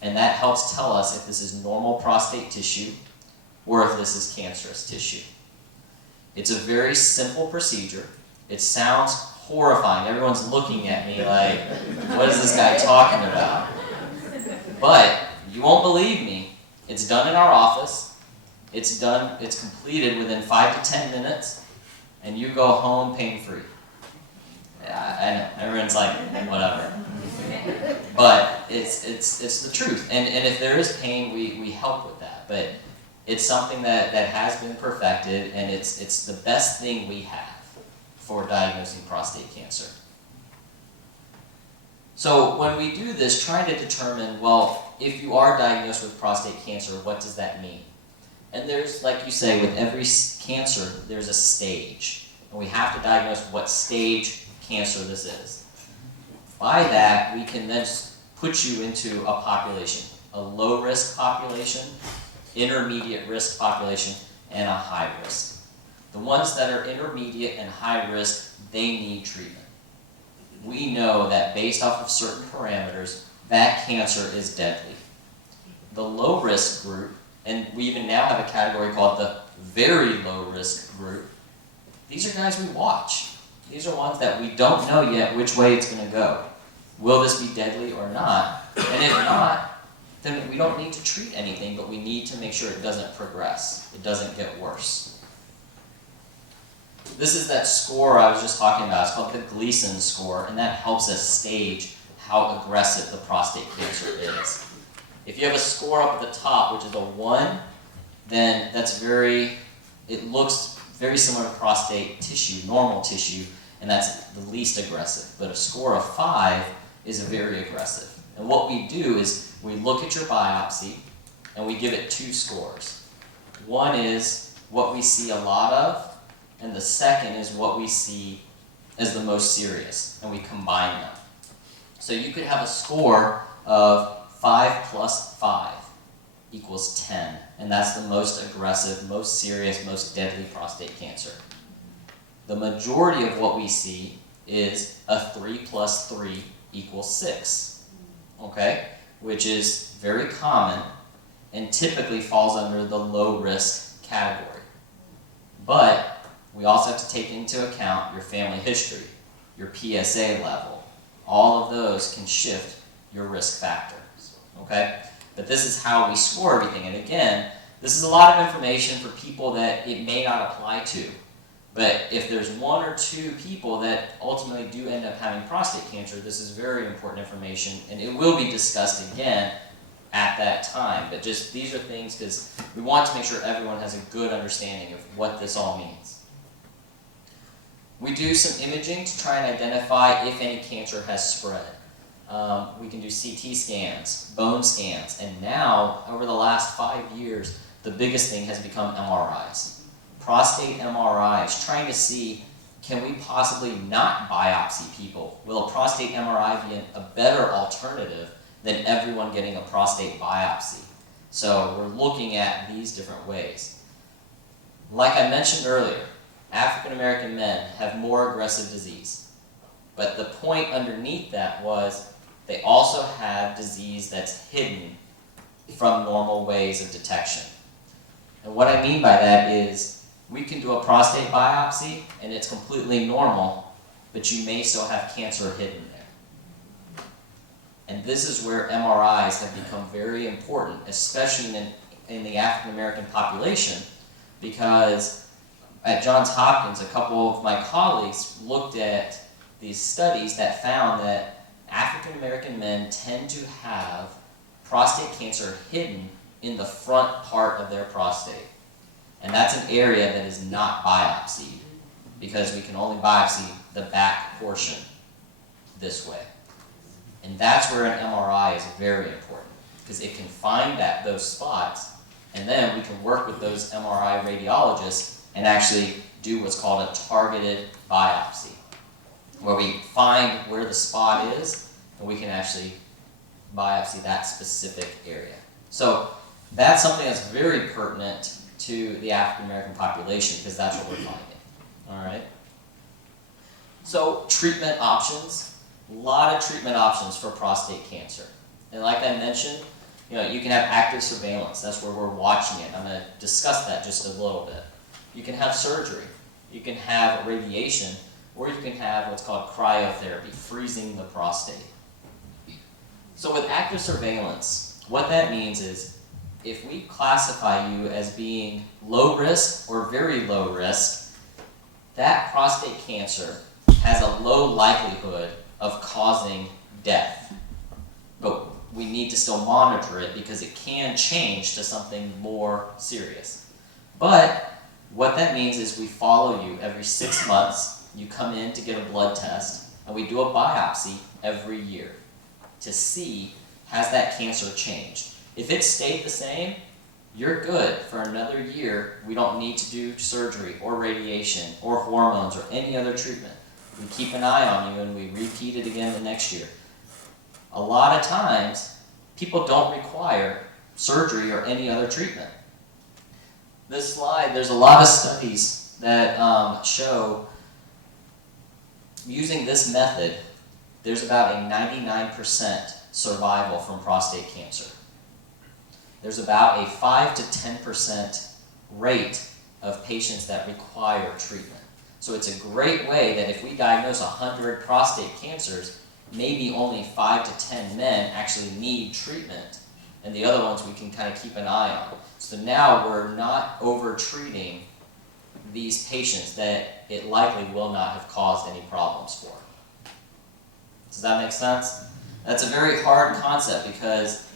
and that helps tell us if this is normal prostate tissue or if this is cancerous tissue. It's a very simple procedure. It sounds horrifying. Everyone's looking at me like, what is this guy talking about? But you won't believe me. It's done in our office. It's completed within 5 to 10 minutes, and you go home pain-free. Yeah, I know. Everyone's like, whatever. But it's the truth. And if there is pain, we help with that. But it's something that has been perfected, and it's the best thing we have for diagnosing prostate cancer. So when we do this, trying to determine, well, if you are diagnosed with prostate cancer, what does that mean? And there's, like you say, with every cancer, there's a stage. And we have to diagnose what stage cancer this is. By that, we can then put you into a population, a low-risk population, intermediate risk population, and a high risk. The ones that are intermediate and high risk, they need treatment. We know that based off of certain parameters, that cancer is deadly. The low risk group, and we even now have a category called the very low risk group, these are guys we watch. These are ones that we don't know yet which way it's going to go. Will this be deadly or not? And if not, then we don't need to treat anything, but we need to make sure it doesn't progress. It doesn't get worse. This is that score I was just talking about. It's called the Gleason score, and that helps us stage how aggressive the prostate cancer is. If you have a score up at the top, which is a 1, then it looks very similar to prostate tissue, normal tissue, and that's the least aggressive. But a score of 5 is very aggressive. And what we do is we look at your biopsy and we give it 2 scores. One is what we see a lot of, and the second is what we see as the most serious, and we combine them. So you could have a score of 5 plus 5 equals 10, and that's the most aggressive, most serious, most deadly prostate cancer. The majority of what we see is a 3 plus 3 equals 6, okay? Which is very common and typically falls under the low risk category. But we also have to take into account your family history, your PSA level. All of those can shift your risk factors, okay? But this is how we score everything. And again, this is a lot of information for people that it may not apply to. But if there's 1 or 2 people that ultimately do end up having prostate cancer, this is very important information, and it will be discussed again at that time. But just these are things because we want to make sure everyone has a good understanding of what this all means. We do some imaging to try and identify if any cancer has spread. We can do CT scans, bone scans, and now, over the last 5 years, the biggest thing has become MRIs. Prostate MRIs, trying to see, can we possibly not biopsy people? Will a prostate MRI be a better alternative than everyone getting a prostate biopsy? So we're looking at these different ways. Like I mentioned earlier, African American men have more aggressive disease. But the point underneath that was they also have disease that's hidden from normal ways of detection. And what I mean by that is we can do a prostate biopsy and it's completely normal, but you may still have cancer hidden there. And this is where MRIs have become very important, especially in the African American population, because at Johns Hopkins, a couple of my colleagues looked at these studies that found that African American men tend to have prostate cancer hidden in the front part of their prostate. And that's an area that is not biopsied because we can only biopsy the back portion this way. And that's where an MRI is very important because it can find those spots, and then we can work with those MRI radiologists and actually do what's called a targeted biopsy, where we find where the spot is and we can actually biopsy that specific area. So that's something that's very pertinent to the African American population because that's what we're finding. All right. So treatment options, a lot of treatment options for prostate cancer. And like I mentioned, you can have active surveillance. That's where we're watching it. I'm going to discuss that just a little bit. You can have surgery. You can have radiation, or you can have what's called cryotherapy, freezing the prostate. So with active surveillance, what that means is if we classify you as being low risk or very low risk, that prostate cancer has a low likelihood of causing death. But we need to still monitor it because it can change to something more serious. But what that means is we follow you every 6 months. You come in to get a blood test, and we do a biopsy every year to see, has that cancer changed? If it stayed the same, you're good for another year. We don't need to do surgery or radiation or hormones or any other treatment. We keep an eye on you and we repeat it again the next year. A lot of times, people don't require surgery or any other treatment. This slide, there's a lot of studies that show using this method, there's about a 99% survival from prostate cancer. There's about a 5 to 10% rate of patients that require treatment. So it's a great way that if we diagnose 100 prostate cancers, maybe only 5 to 10 men actually need treatment, and the other ones we can kind of keep an eye on. So now we're not over-treating these patients that it likely will not have caused any problems for. Does that make sense? That's a very hard concept because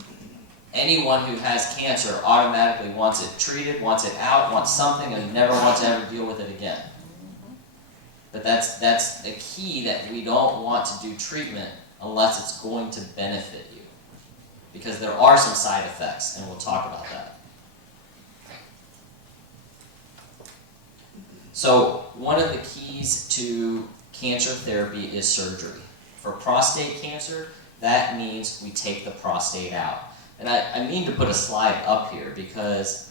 anyone who has cancer automatically wants it treated, wants it out, wants something, and never wants to ever deal with it again. But that's a key, that we don't want to do treatment unless it's going to benefit you. Because there are some side effects, and we'll talk about that. So one of the keys to cancer therapy is surgery. For prostate cancer, that means we take the prostate out. And I mean to put a slide up here because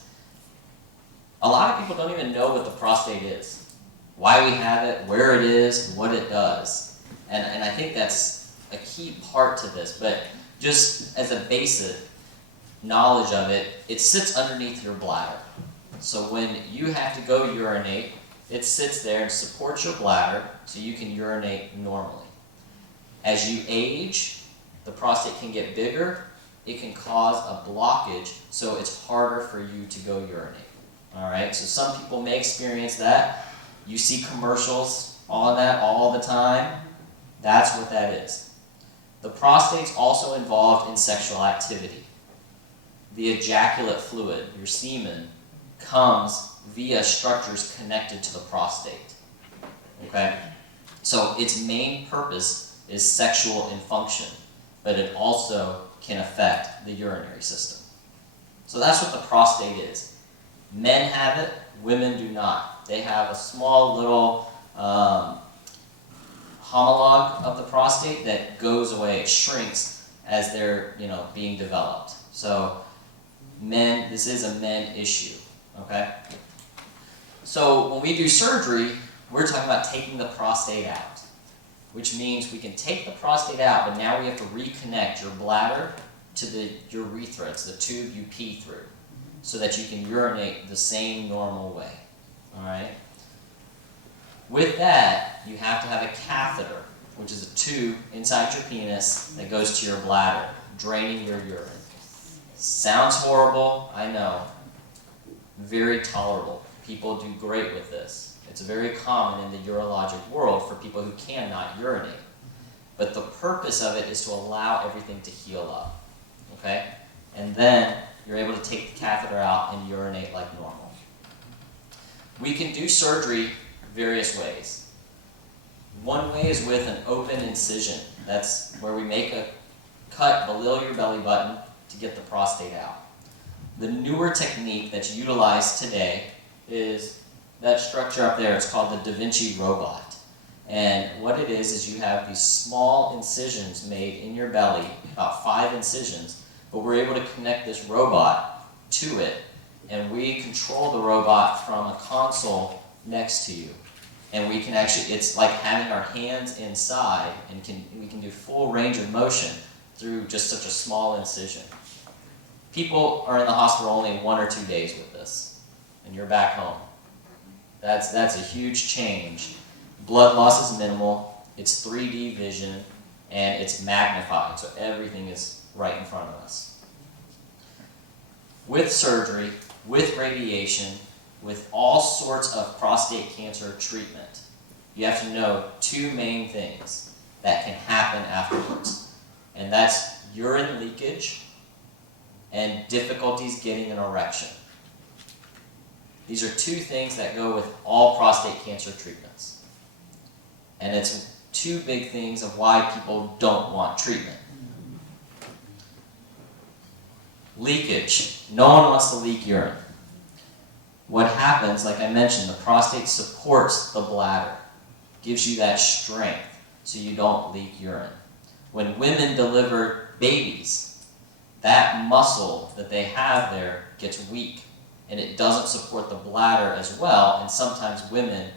a lot of people don't even know what the prostate is, why we have it, where it is, what it does. And I think that's a key part to this, but just as a basic knowledge of it, it sits underneath your bladder. So when you have to go urinate, it sits there and supports your bladder so you can urinate normally. As you age, the prostate can get bigger. It can cause a blockage, so it's harder for you to go urinate. All right, so some people may experience that. You see commercials on that all the time. That's what that is. The prostate's also involved in sexual activity. The ejaculate fluid, your semen, comes via structures connected to the prostate. Okay? So its main purpose is sexual and function, but it also can affect the urinary system. So that's what the prostate is. Men have it, women do not. They have a small little homologue of the prostate that goes away, it shrinks as they're being developed. So men, this is a men issue, okay? So when we do surgery, we're talking about taking the prostate out, which means we can take the prostate out, but now we have to reconnect your bladder to the urethra, it's the tube you pee through, so that you can urinate the same normal way, all right? With that, you have to have a catheter, which is a tube inside your penis that goes to your bladder, draining your urine. Sounds horrible, I know. Very tolerable. People do great with this. It's very common in the urologic world for people who cannot urinate. But the purpose of it is to allow everything to heal up, okay? And then you're able to take the catheter out and urinate like normal. We can do surgery various ways. One way is with an open incision. That's where we make a cut below your belly button to get the prostate out. The newer technique that's utilized today is that structure up there. It's called the Da Vinci robot. And what it is you have these small incisions made in your belly, about 5 incisions, but we're able to connect this robot to it, and we control the robot from a console next to you. And we can actually, it's like having our hands inside, and we can do full range of motion through just such a small incision. People are in the hospital only 1 or 2 days with this, and you're back home. That's a huge change. Blood loss is minimal, it's 3D vision, and it's magnified, so everything is right in front of us. With surgery, with radiation, with all sorts of prostate cancer treatment, you have to know 2 main things that can happen afterwards. And that's urine leakage and difficulties getting an erection. These are 2 things that go with all prostate cancer treatments. And it's 2 big things of why people don't want treatment. Leakage. No one wants to leak urine. What happens, like I mentioned, the prostate supports the bladder. gives you that strength so you don't leak urine. When women deliver babies, that muscle that they have there gets weak and it doesn't support the bladder as well, and sometimes women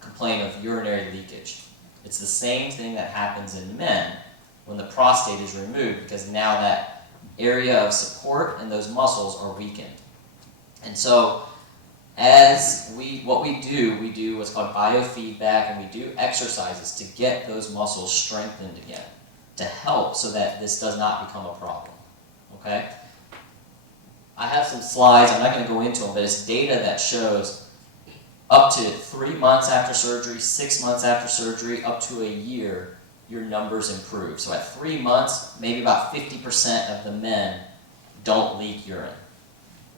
complain of urinary leakage. It's the same thing that happens in men when the prostate is removed, because now that area of support and those muscles are weakened. And so what we do what's called biofeedback, and we do exercises to get those muscles strengthened again, to help so that this does not become a problem, okay? I have some slides, I'm not going to go into them, but it's data that shows up to 3 months after surgery, 6 months after surgery, up to a year, your numbers improve. So at 3 months, maybe about 50% of the men don't leak urine.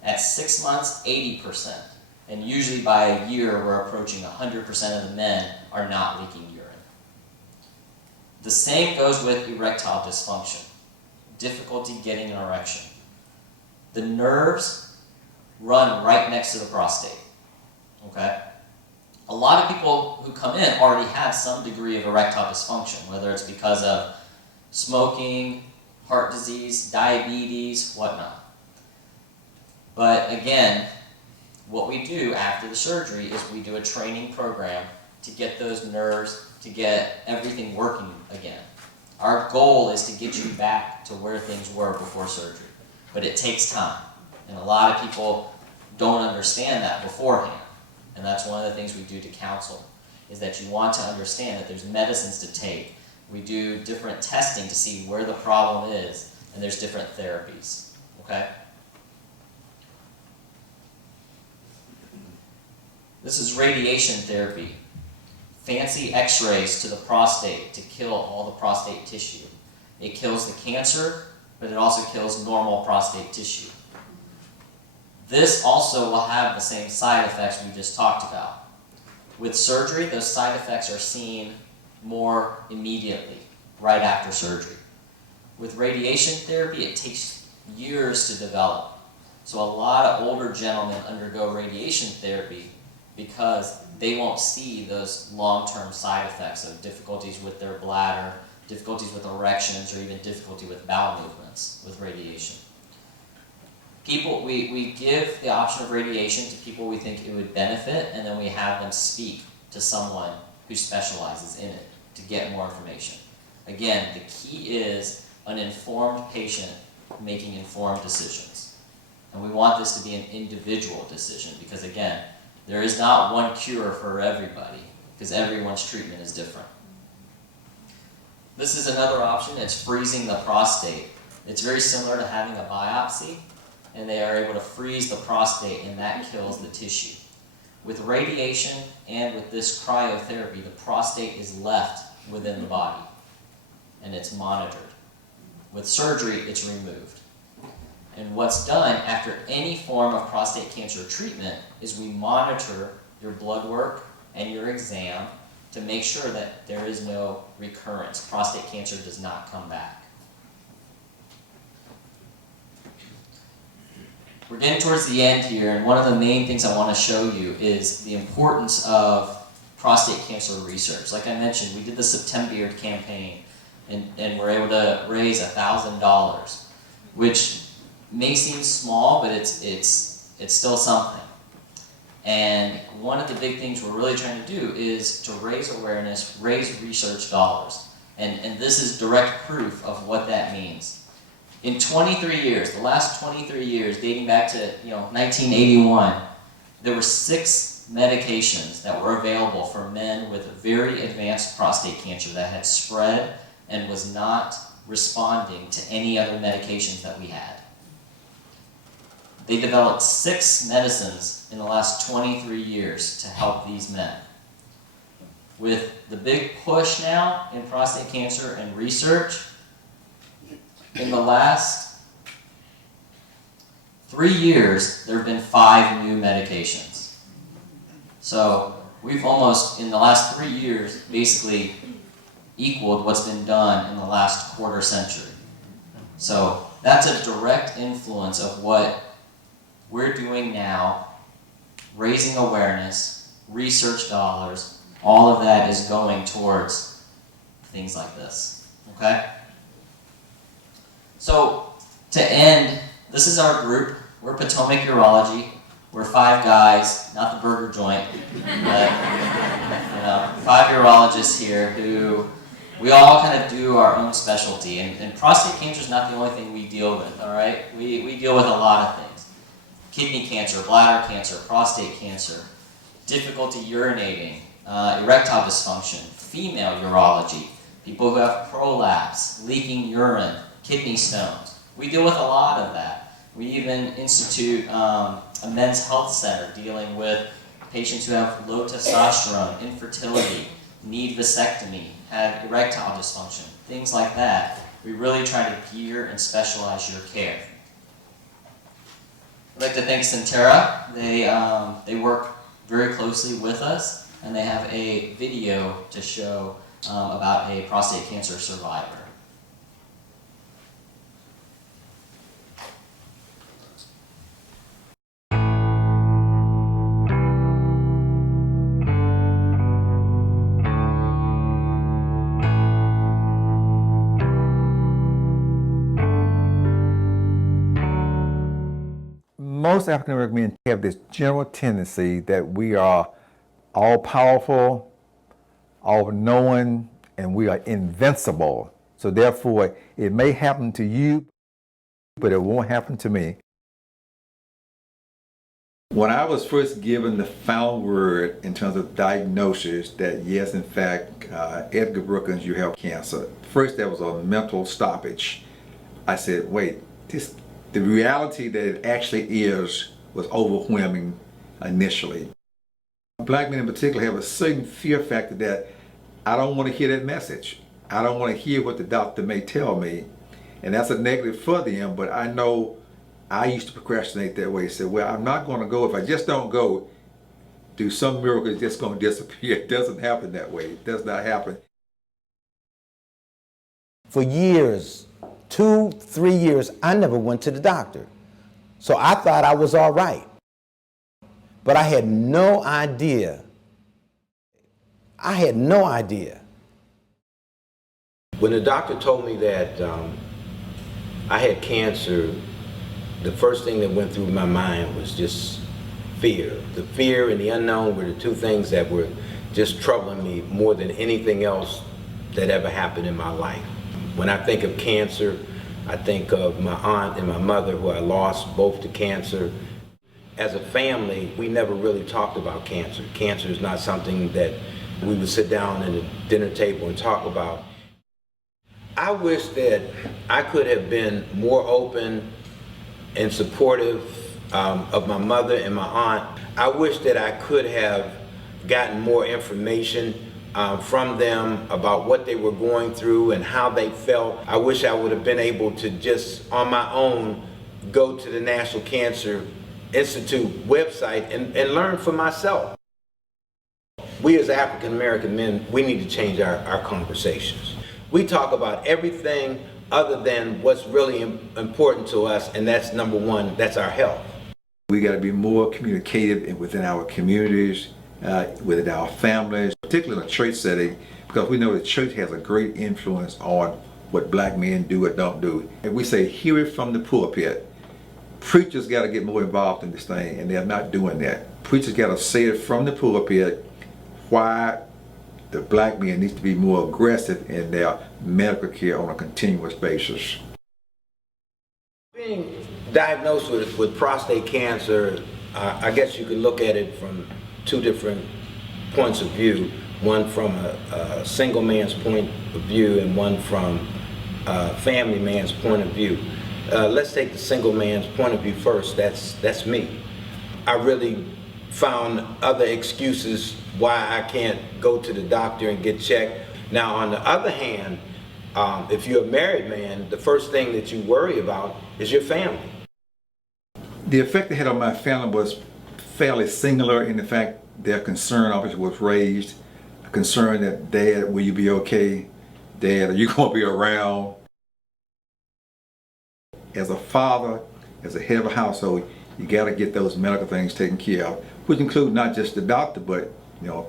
At 6 months, 80%. And usually by a year, we're approaching 100% of the men are not leaking urine. The same goes with erectile dysfunction, difficulty getting an erection. The nerves run right next to the prostate, okay? A lot of people who come in already have some degree of erectile dysfunction, whether it's because of smoking, heart disease, diabetes, whatnot. But again, what we do after the surgery is we do a training program to get those nerves, to get everything working again. Our goal is to get you back to where things were before surgery. But it takes time. And a lot of people don't understand that beforehand. And that's one of the things we do to counsel, is that you want to understand that there's medicines to take. We do different testing to see where the problem is, and there's different therapies, okay? This is radiation therapy. Fancy x-rays to the prostate to kill all the prostate tissue. It kills the cancer, but it also kills normal prostate tissue. This also will have the same side effects we just talked about. With surgery, those side effects are seen more immediately, right after surgery. With radiation therapy, it takes years to develop. So a lot of older gentlemen undergo radiation therapy because they won't see those long-term side effects of difficulties with their bladder, difficulties with erections, or even difficulty with bowel movements with radiation. We give the option of radiation to people we think it would benefit, and then we have them speak to someone who specializes in it to get more information. Again, the key is an informed patient making informed decisions. And we want this to be an individual decision because, again, there is not one cure for everybody because everyone's treatment is different. This is another option. It's freezing the prostate. It's very similar to having a biopsy, and they are able to freeze the prostate, and that kills the tissue. With radiation and with this cryotherapy, the prostate is left within the body, and it's monitored. With surgery, it's removed. And what's done after any form of prostate cancer treatment is we monitor your blood work and your exam to make sure that there is no recurrence. Prostate cancer does not come back. We're getting towards the end here, and one of the main things I want to show you is the importance of prostate cancer research. Like I mentioned, we did the September campaign, and we're able to raise $1,000, which may seem small, but it's still something. And one of the big things we're really trying to do is to raise awareness, raise research dollars. And this is direct proof of what that means. In 23 years, the last 23 years, dating back to 1981, there were 6 medications that were available for men with very advanced prostate cancer that had spread and was not responding to any other medications that we had. They developed 6 medicines in the last 23 years to help these men. With the big push now in prostate cancer and research, in the last 3 years, there have been 5 new medications. So we've almost, in the last 3 years, basically equaled what's been done in the last quarter century. So that's a direct influence of what we're doing now, raising awareness, research dollars, all of that is going towards things like this, okay? So, to end, this is our group. We're Potomac Urology. We're 5 guys, not the burger joint, but 5 urologists here who we all kind of do our own specialty. And prostate cancer is not the only thing we deal with, all right? We deal with a lot of things. Kidney cancer, bladder cancer, prostate cancer, difficulty urinating, erectile dysfunction, female urology, people who have prolapse, leaking urine, kidney stones. We deal with a lot of that. We even institute a men's health center dealing with patients who have low testosterone, infertility, need vasectomy, have erectile dysfunction, things like that. We really try to gear and specialize your care. I'd like to thank Centera. They work very closely with us, and they have a video to show about a prostate cancer survivor. Most African American men have this general tendency that we are all powerful, all knowing, and we are invincible. So therefore, it may happen to you, but it won't happen to me. When I was first given the final word in terms of diagnosis that yes, in fact, Edgar Brookins, you have cancer. First, there was a mental stoppage. I said, wait, the reality that it actually is was overwhelming initially. Black men in particular have a certain fear factor that I don't want to hear that message. I don't want to hear what the doctor may tell me. And that's a negative for them, but I know I used to procrastinate that way. Say, well, I'm not going to go. If I just don't go, do some miracle is just going to disappear. It doesn't happen that way. It does not happen. For years, 2-3 years, I never went to the doctor. So I thought I was all right. But I had no idea. I had no idea. When the doctor told me that I had cancer, the first thing that went through my mind was just fear. The fear and the unknown were the two things that were just troubling me more than anything else that ever happened in my life. When I think of cancer, I think of my aunt and my mother who I lost both to cancer. As a family, we never really talked about cancer. Cancer is not something that we would sit down at a dinner table and talk about. I wish that I could have been more open and supportive of my mother and my aunt. I wish that I could have gotten more information from them about what they were going through and how they felt. I wish I would have been able to just on my own go to the National Cancer Institute website and learn for myself. We as African American men, we need to change our conversations. We talk about everything other than what's really important to us, and that's number one, that's our health. We got to be more communicative within our communities, within our families, particularly in a church setting, because we know the church has a great influence on what black men do or don't do. And we say, hear it from the pulpit. Preachers got to get more involved in this thing, and they're not doing that. Preachers got to say it from the pulpit why the black men needs to be more aggressive in their medical care on a continuous basis. Being diagnosed with prostate cancer, I guess you could look at it from two different points of view. One from a single man's point of view and one from a family man's point of view. Let's take the single man's point of view first. That's me. I really found other excuses why I can't go to the doctor and get checked. Now, on the other hand, if you're a married man, the first thing that you worry about is your family. The effect it had on my family was fairly singular in the fact their concern obviously was raised. A concern that, Dad, will you be okay? Dad, are you going to be around? As a father, as a head of a household, you got to get those medical things taken care of, which include not just the doctor, but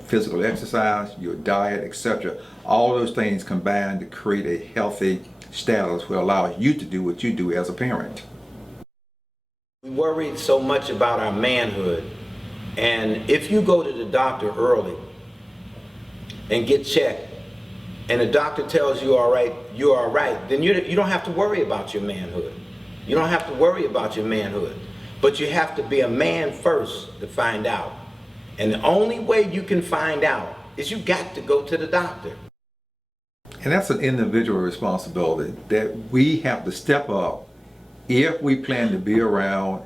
physical exercise, your diet, etc. All those things combine to create a healthy status will allow you to do what you do as a parent. We worry so much about our manhood, and if you go to the doctor early and get checked, and the doctor tells you you're all right, then you don't have to worry about your manhood. You don't have to worry about your manhood, but you have to be a man first to find out. And the only way you can find out is you got to go to the doctor. And that's an individual responsibility that we have to step up if we plan to be around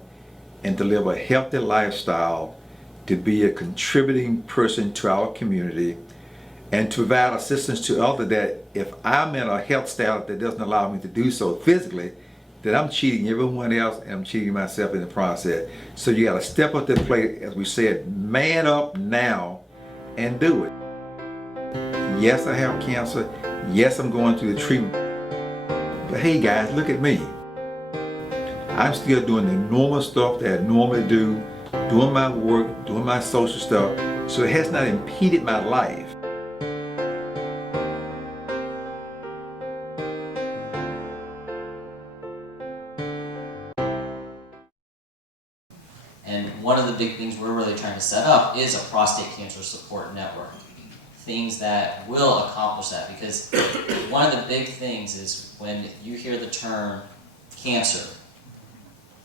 and to live a healthy lifestyle, to be a contributing person to our community, and to provide assistance to others, that if I'm in a health status that doesn't allow me to do so physically, that I'm cheating everyone else and I'm cheating myself in the process. So you got to step up to the plate, as we said, man up now and do it. Yes, I have cancer. Yes, I'm going through the treatment. But hey guys, look at me. I'm still doing the normal stuff that I normally do, doing my work, doing my social stuff, so it has not impeded my life. And one of the big things we're really trying to set up is a prostate cancer support network. Things that will accomplish that, because one of the big things is when you hear the term cancer,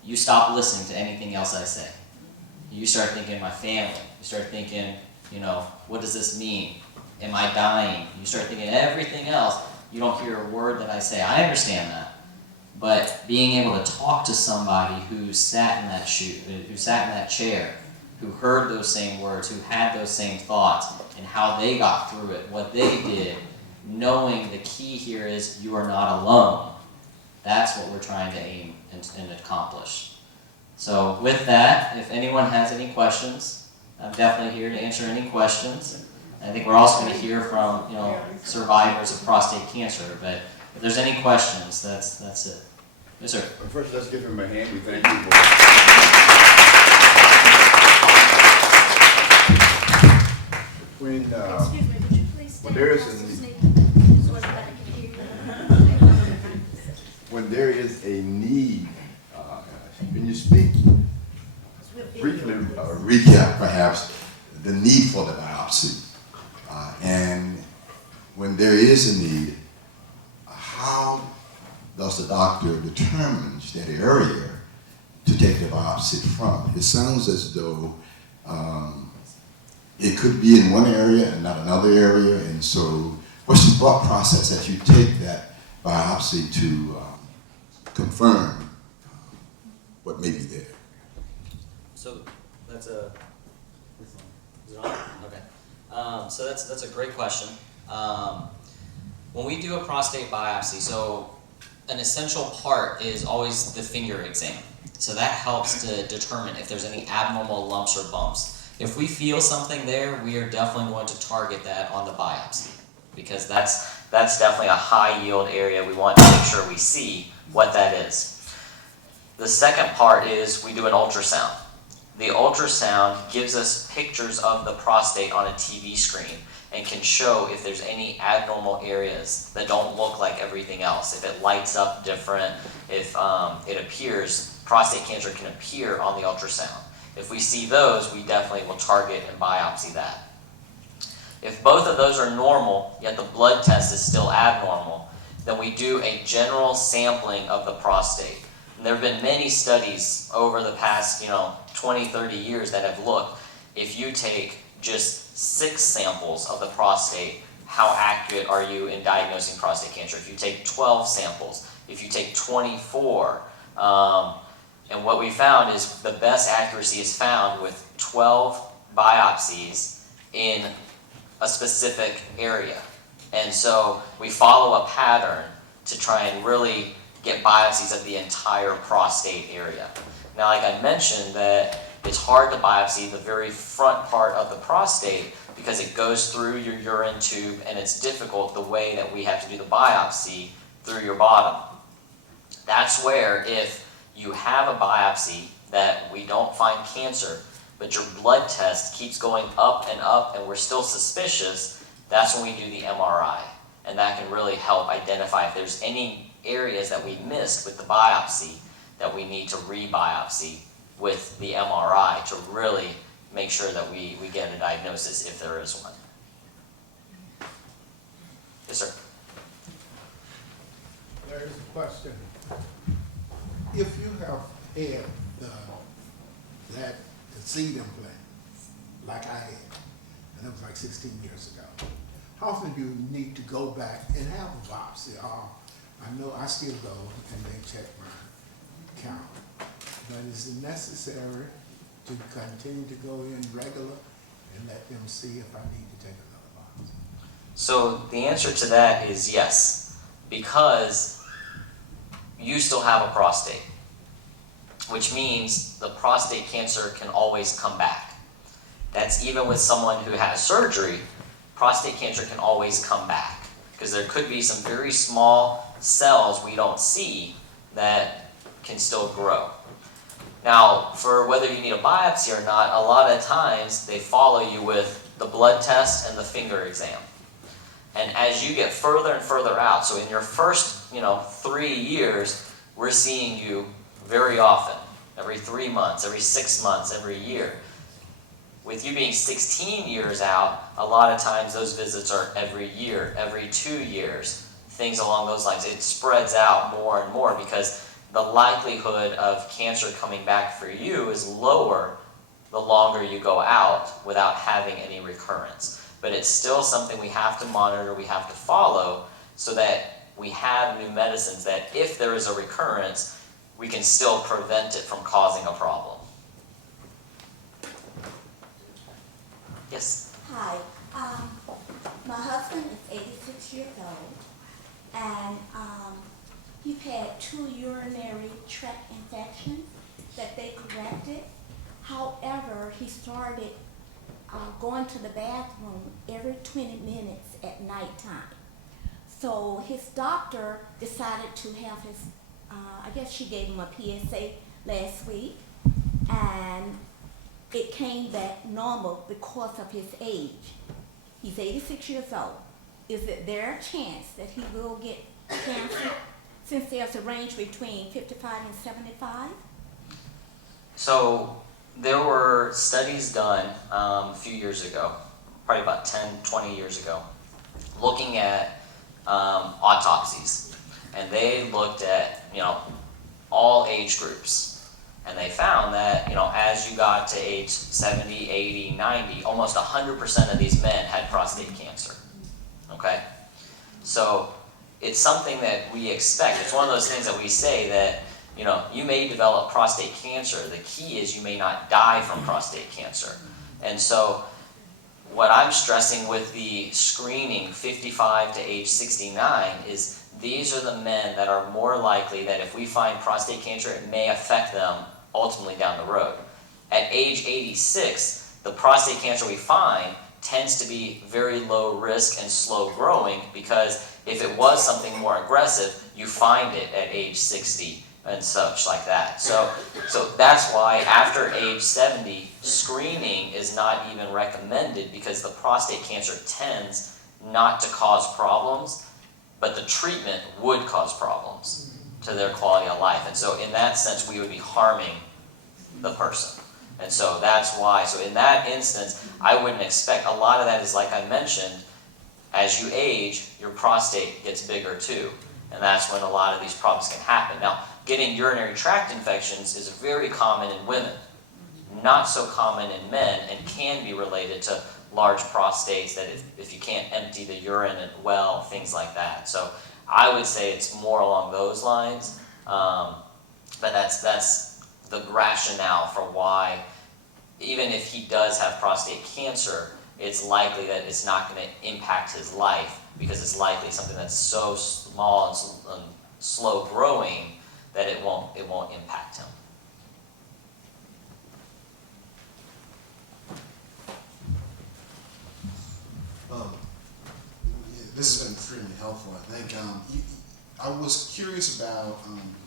you stop listening to anything else I say. You start thinking my family. You start thinking, what does this mean? Am I dying? You start thinking everything else. You don't hear a word that I say. I understand that. But being able to talk to somebody who sat in that who sat in that chair, who heard those same words, who had those same thoughts, and how they got through it, what they did, knowing the key here is you are not alone. That's what we're trying to aim and accomplish. So with that, if anyone has any questions, I'm definitely here to answer any questions. I think we're also going to hear from survivors of prostate cancer, but if there's any questions, that's it. Yes, sir. First, let's give him a hand. We thank you for when Excuse me, would you please stand there is across a the need. sneak so everybody can hear you? when there is a need, when you speak briefly, recap perhaps the need for the biopsy, and when there is a need, how does the doctor determine that area to take the biopsy from? It sounds as though it could be in one area and not another area, and so what's the thought process as you take that biopsy to confirm what may be there? So that's a, is it on? Okay. So that's a great question. When we do a prostate biopsy, so an essential part is always the finger exam. So that helps to determine if there's any abnormal lumps or bumps. If we feel something there, we are definitely going to target that on the biopsy, because that's definitely a high yield area. We want to make sure we see what that is. The second part is we do an ultrasound. The ultrasound gives us pictures of the prostate on a TV screen and can show if there's any abnormal areas that don't look like everything else. If it lights up different, if it appears, prostate cancer can appear on the ultrasound. If we see those, we definitely will target and biopsy that. If both of those are normal, yet the blood test is still abnormal, then we do a general sampling of the prostate. And there have been many studies over the past 20, 30 years that have looked. If you take just 6 samples of the prostate, how accurate are you in diagnosing prostate cancer? If you take 12 samples, if you take 24, and what we found is the best accuracy is found with 12 biopsies in a specific area. And so we follow a pattern to try and really get biopsies of the entire prostate area. Now, like I mentioned, that it's hard to biopsy the very front part of the prostate because it goes through your urine tube, and it's difficult the way that we have to do the biopsy through your bottom. That's where, if you have a biopsy that we don't find cancer, but your blood test keeps going up and we're still suspicious, that's when we do the MRI. And that can really help identify if there's any areas that we missed with the biopsy that we need to re-biopsy with the MRI to really make sure that we get a diagnosis if there is one. Yes, sir. There is a question. If you have had that seed implant, like I had, and it was like 16 years ago, how often do you need to go back and have a biopsy? I know I still go and they check my count, but is it necessary to continue to go in regular and let them see if I need to take another biopsy? So the answer to that is yes, because you still have a prostate, which means the prostate cancer can always come back. That's even with someone who has surgery, prostate cancer can always come back because there could be some very small cells we don't see that can still grow. Now, for whether you need a biopsy or not, a lot of times they follow you with the blood test and the finger exam. And as you get further and further out, so in your first 3 years, we're seeing you very often, every 3 months, every 6 months, every year. With you being 16 years out, a lot of times those visits are every year, every 2 years, things along those lines. It spreads out more and more because the likelihood of cancer coming back for you is lower the longer you go out without having any recurrence. But it's still something we have to monitor, we have to follow, so that we have new medicines that if there is a recurrence, we can still prevent it from causing a problem. Yes? Hi. My husband is 86 years old, and he's had 2 urinary tract infections that they corrected. However, he started going to the bathroom every 20 minutes at nighttime. So his doctor decided to have his, I guess she gave him a PSA last week, and it came back normal because of his age. He's 86 years old. Is it there a chance that he will get cancer since there's a range between 55 and 75? So there were studies done a few years ago, probably about 10, 20 years ago, looking at autopsies. And they looked at, all age groups. And they found that, as you got to age 70, 80, 90, almost 100% of these men had prostate cancer, okay? So it's something that we expect. It's one of those things that we say that, you may develop prostate cancer. The key is you may not die from prostate cancer. And so what I'm stressing with the screening 55 to age 69 is these are the men that are more likely that if we find prostate cancer, it may affect them ultimately down the road. At age 86, the prostate cancer we find tends to be very low risk and slow growing because if it was something more aggressive, you find it at age 60 and such like that. So that's why after age 70, screening is not even recommended because the prostate cancer tends not to cause problems, but the treatment would cause problems to their quality of life. And so in that sense, we would be harming the person. And so that's why, so in that instance, I wouldn't expect, a lot of that is like I mentioned, as you age, your prostate gets bigger too. And that's when a lot of these problems can happen. Now, getting urinary tract infections is very common in women, not so common in men, and can be related to large prostates that if you can't empty the urine well, things like that. So I would say it's more along those lines, but that's the rationale for why, even if he does have prostate cancer, it's likely that it's not going to impact his life because it's likely something that's so small and slow growing that it won't impact him. This has been extremely helpful, I think. I was curious about,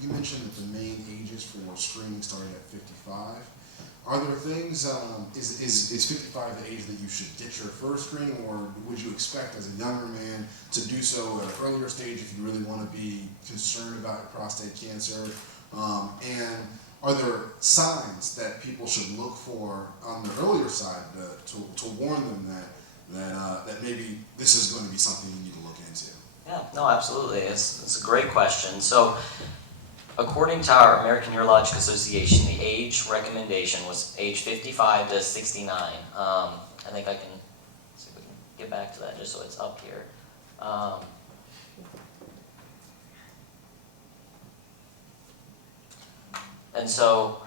you mentioned that the main ages for screening started at 55. Are there things, is 55 the age that you should get your first screening, or would you expect as a younger man to do so at an earlier stage if you really want to be concerned about prostate cancer? And are there signs that people should look for on the earlier side to warn them that maybe this is going to be something you need to look into? Yeah, no, absolutely. It's a great question. So, according to our American Urologic Association, the age recommendation was age 55 to 69. I think I can see if we can get back to that just so it's up here. And so,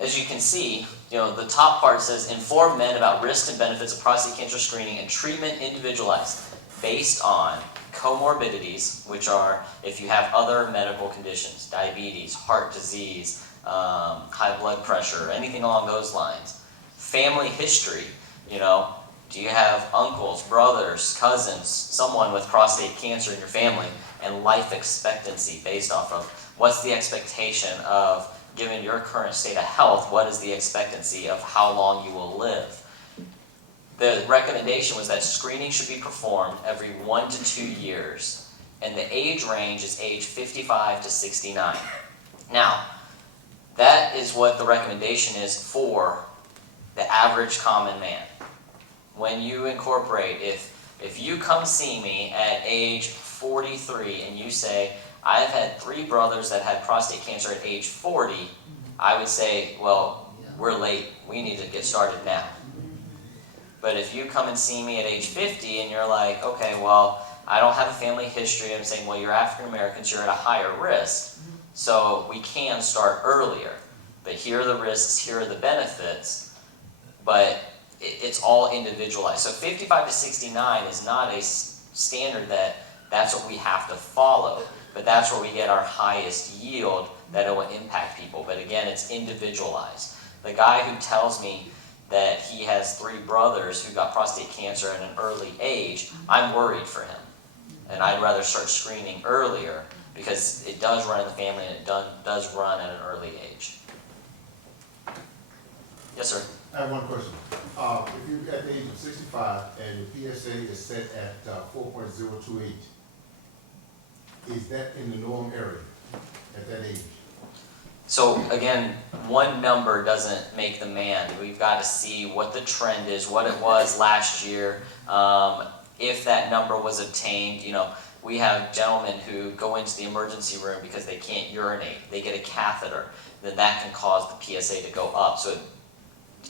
as you can see, the top part says, inform men about risks and benefits of prostate cancer screening and treatment individualized based on comorbidities, which are if you have other medical conditions, diabetes, heart disease, high blood pressure, anything along those lines. Family history, do you have uncles, brothers, cousins, someone with prostate cancer in your family, and life expectancy based off of what's the expectation of, given your current state of health, what is the expectancy of how long you will live? The recommendation was that screening should be performed every 1 to 2 years, and the age range is age 55 to 69. Now, that is what the recommendation is for the average common man. When you incorporate, if you come see me at age 43 and you say, I've had 3 brothers that had prostate cancer at age 40, I would say, well, we're late. We need to get started now. But if you come and see me at age 50 and you're like, okay, well, I don't have a family history, I'm saying, well, you're African Americans, you're at a higher risk, so we can start earlier. But here are the risks, here are the benefits, but it's all individualized. So 55 to 69 is not a standard that's what we have to follow, but that's where we get our highest yield that it will impact people. But again, it's individualized. The guy who tells me that he has 3 brothers who got prostate cancer at an early age, I'm worried for him. And I'd rather start screening earlier because it does run in the family and it does run at an early age. Yes, sir? I have one question. If you're at the age of 65 and your PSA is set at 4.028, is that in the norm area at that age? So again, one number doesn't make the man. We've got to see what the trend is, what it was last year, if that number was obtained. We have gentlemen who go into the emergency room because they can't urinate. They get a catheter. Then that can cause the PSA to go up. So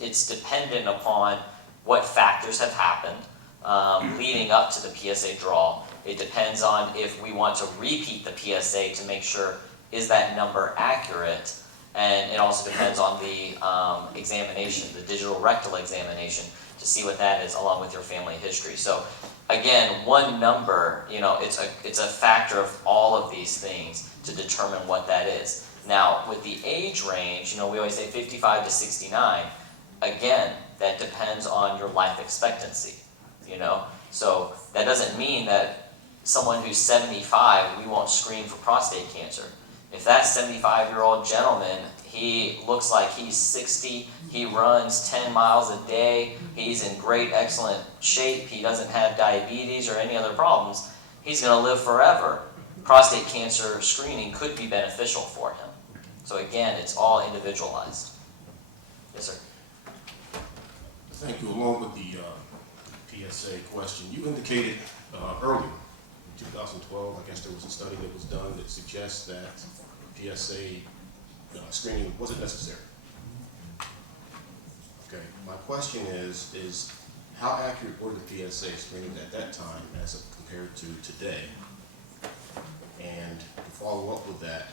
it's dependent upon what factors have happened leading up to the PSA draw. It depends on if we want to repeat the PSA to make sure is that number accurate, and it also depends on the examination, the digital rectal examination, to see what that is along with your family history. So again, one number, it's a factor of all of these things to determine what that is. Now, with the age range, we always say 55 to 69. Again, that depends on your life expectancy, So that doesn't mean that someone who's 75, we won't screen for prostate cancer. If that 75-year-old gentleman, he looks like he's 60, he runs 10 miles a day, he's in great, excellent shape, he doesn't have diabetes or any other problems, he's going to live forever. Prostate cancer screening could be beneficial for him. So again, it's all individualized. Yes, sir? Thank you. Along with the PSA question, you indicated earlier, in 2012, I guess there was a study that was done that suggests that PSA screening wasn't necessary. Okay, my question is how accurate were the PSA screenings at that time as compared to today? And to follow up with that,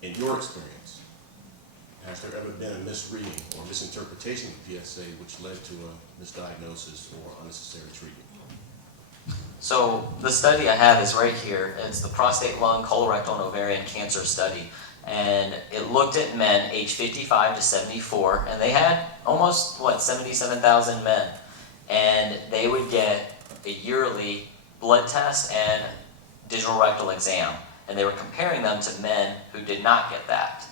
in your experience, has there ever been a misreading or misinterpretation of PSA which led to a misdiagnosis or unnecessary treatment? So the study I have is right here. It's the prostate, lung, colorectal, and ovarian cancer study. And it looked at men age 55 to 74, and they had almost, 77,000 men. And they would get a yearly blood test and digital rectal exam. And they were comparing them to men who did not get that.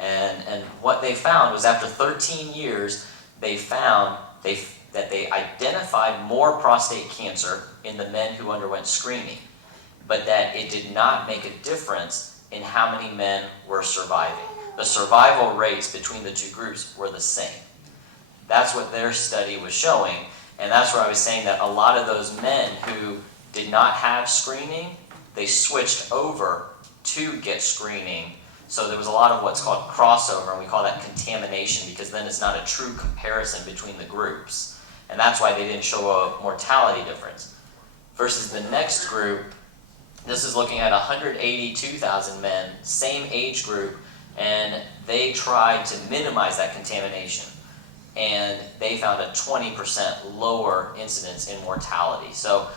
And what they found was after 13 years, they found that they identified more prostate cancer in the men who underwent screening, but that it did not make a difference in how many men were surviving. The survival rates between the two groups were the same. That's what their study was showing, and that's where I was saying that a lot of those men who did not have screening, they switched over to get screening. So there was a lot of what's called crossover, and we call that contamination, because then it's not a true comparison between the groups. And that's why they didn't show a mortality difference. Versus the next group, this is looking at 182,000 men, same age group, and they tried to minimize that contamination. And they found a 20% lower incidence in mortality. So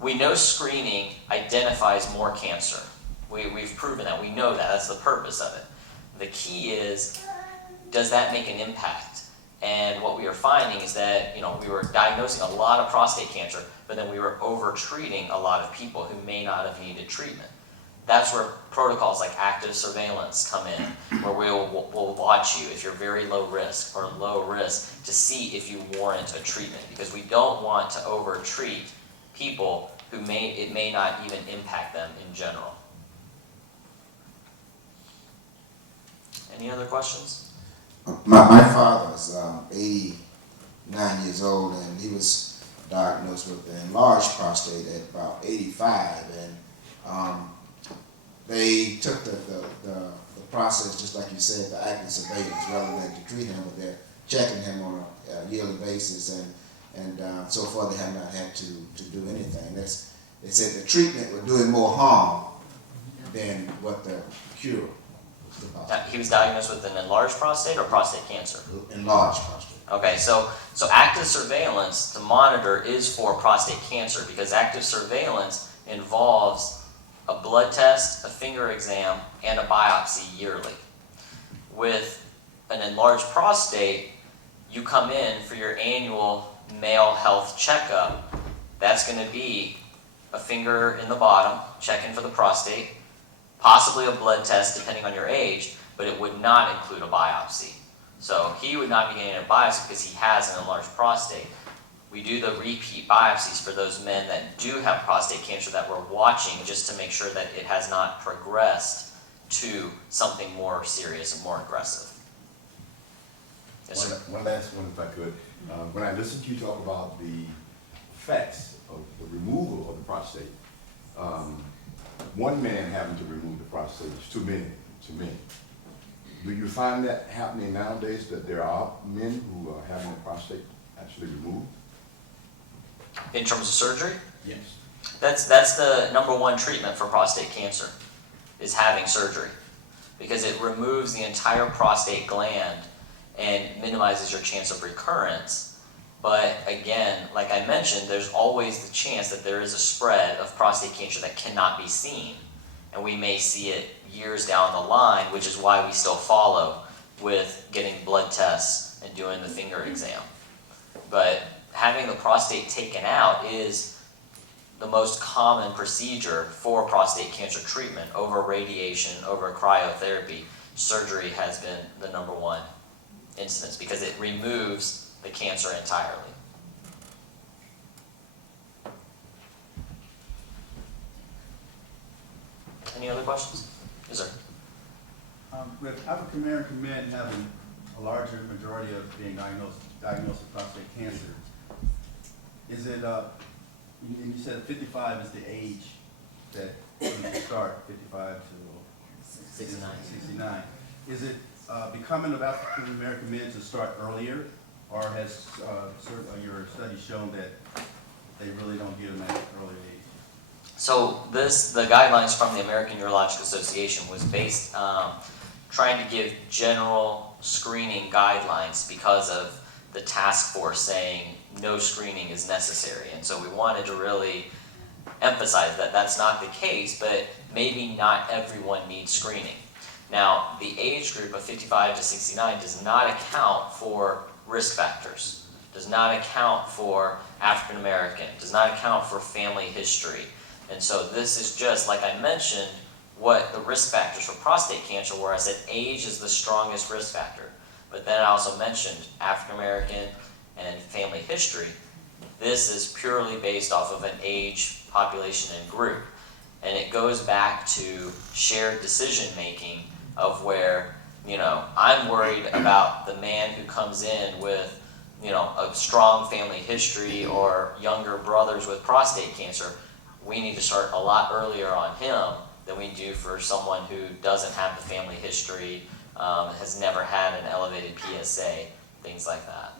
we know screening identifies more cancer. We've proven that. We know that. That's the purpose of it. The key is, does that make an impact? And what we are finding is that, we were diagnosing a lot of prostate cancer, but then we were over-treating a lot of people who may not have needed treatment. That's where protocols like active surveillance come in, where we'll watch you if you're very low risk or low risk to see if you warrant a treatment, because we don't want to over-treat people who it may not even impact them in general. Any other questions? My father's 89 years old, and he was diagnosed with an enlarged prostate at about 85, and they took the process, just like you said, the active surveillance, rather than to treat him, but they're checking him on a yearly basis, and so far they have not had to do anything. They said the treatment would do him more harm than what the cure was about. He was diagnosed with an enlarged prostate or prostate cancer? Enlarged prostate. Okay, so active surveillance to monitor is for prostate cancer, because active surveillance involves a blood test, a finger exam, and a biopsy yearly. With an enlarged prostate, you come in for your annual male health checkup. That's going to be a finger in the bottom, checking for the prostate, possibly a blood test depending on your age, but it would not include a biopsy. So he would not be getting a biopsy because he has an enlarged prostate. We do the repeat biopsies for those men that do have prostate cancer that we're watching, just to make sure that it has not progressed to something more serious and more aggressive. Yes, sir. One last one, if I could. When I listened to you talk about the effects of the removal of the prostate, one man having to remove the prostate is too many to me. Do you find that happening nowadays, that there are men who are having the prostate actually removed? In terms of surgery? Yes. That's the #1 treatment for prostate cancer, is having surgery, because it removes the entire prostate gland and minimizes your chance of recurrence. But again, like I mentioned, there's always the chance that there is a spread of prostate cancer that cannot be seen, and we may see it years down the line, which is why we still follow with getting blood tests and doing the finger exam. But having the prostate taken out is the most common procedure for prostate cancer treatment. Over radiation, over cryotherapy, surgery has been the #1 incidence, because it removes the cancer entirely. Any other questions? Yes, sir. With African American men having a larger majority of being diagnosed with prostate cancer, is it, and you said 55 is the age that you can start, 55 to 69. Is it becoming of African American men to start earlier, or has your study shown that they really don't get them at an early age? So the guidelines from the American Urological Association was based trying to give general screening guidelines because of the task force saying no screening is necessary. And so we wanted to really emphasize that that's not the case, but maybe not everyone needs screening. Now, the age group of 55 to 69 does not account for risk factors, does not account for African American, does not account for family history. And so this is just, like I mentioned, what the risk factors for prostate cancer were. I said age is the strongest risk factor. But then I also mentioned African American and family history. This is purely based off of an age, population, and group. And it goes back to shared decision making of where, I'm worried about the man who comes in with, a strong family history or younger brothers with prostate cancer. We need to start a lot earlier on him than we do for someone who doesn't have the family history, has never had an elevated PSA, things like that.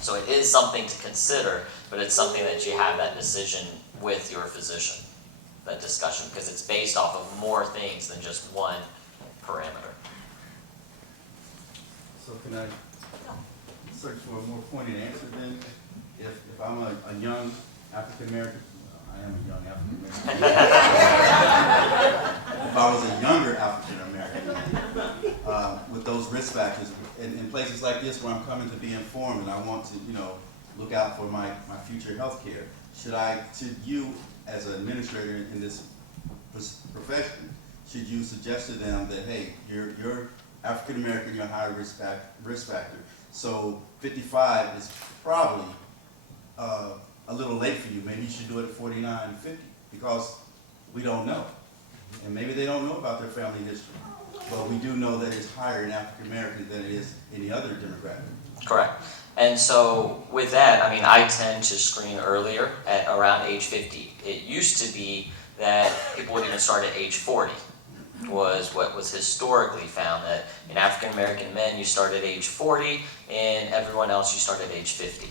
So it is something to consider, but it's something that you have that decision with your physician, that discussion, because it's based off of more things than just one parameter. So can I search for a more pointed answer then? If I'm a young African American, I am a young African American. If I was a younger African American with those risk factors, in places like this where I'm coming to be informed and I want to, look out for my future health care, should you as an administrator in this profession, should you suggest to them that, hey, you're African American, you're a high risk factor, so 55 is probably a little late for you. Maybe you should do it at 49, 50, because we don't know. And maybe they don't know about their family history. But we do know that it's higher in African Americans than it is any other demographic. Correct. And so with that, I tend to screen earlier at around age 50. It used to be that people would even start at age 40, was what was historically found, that in African American men you start at age 40, and everyone else you start at age 50.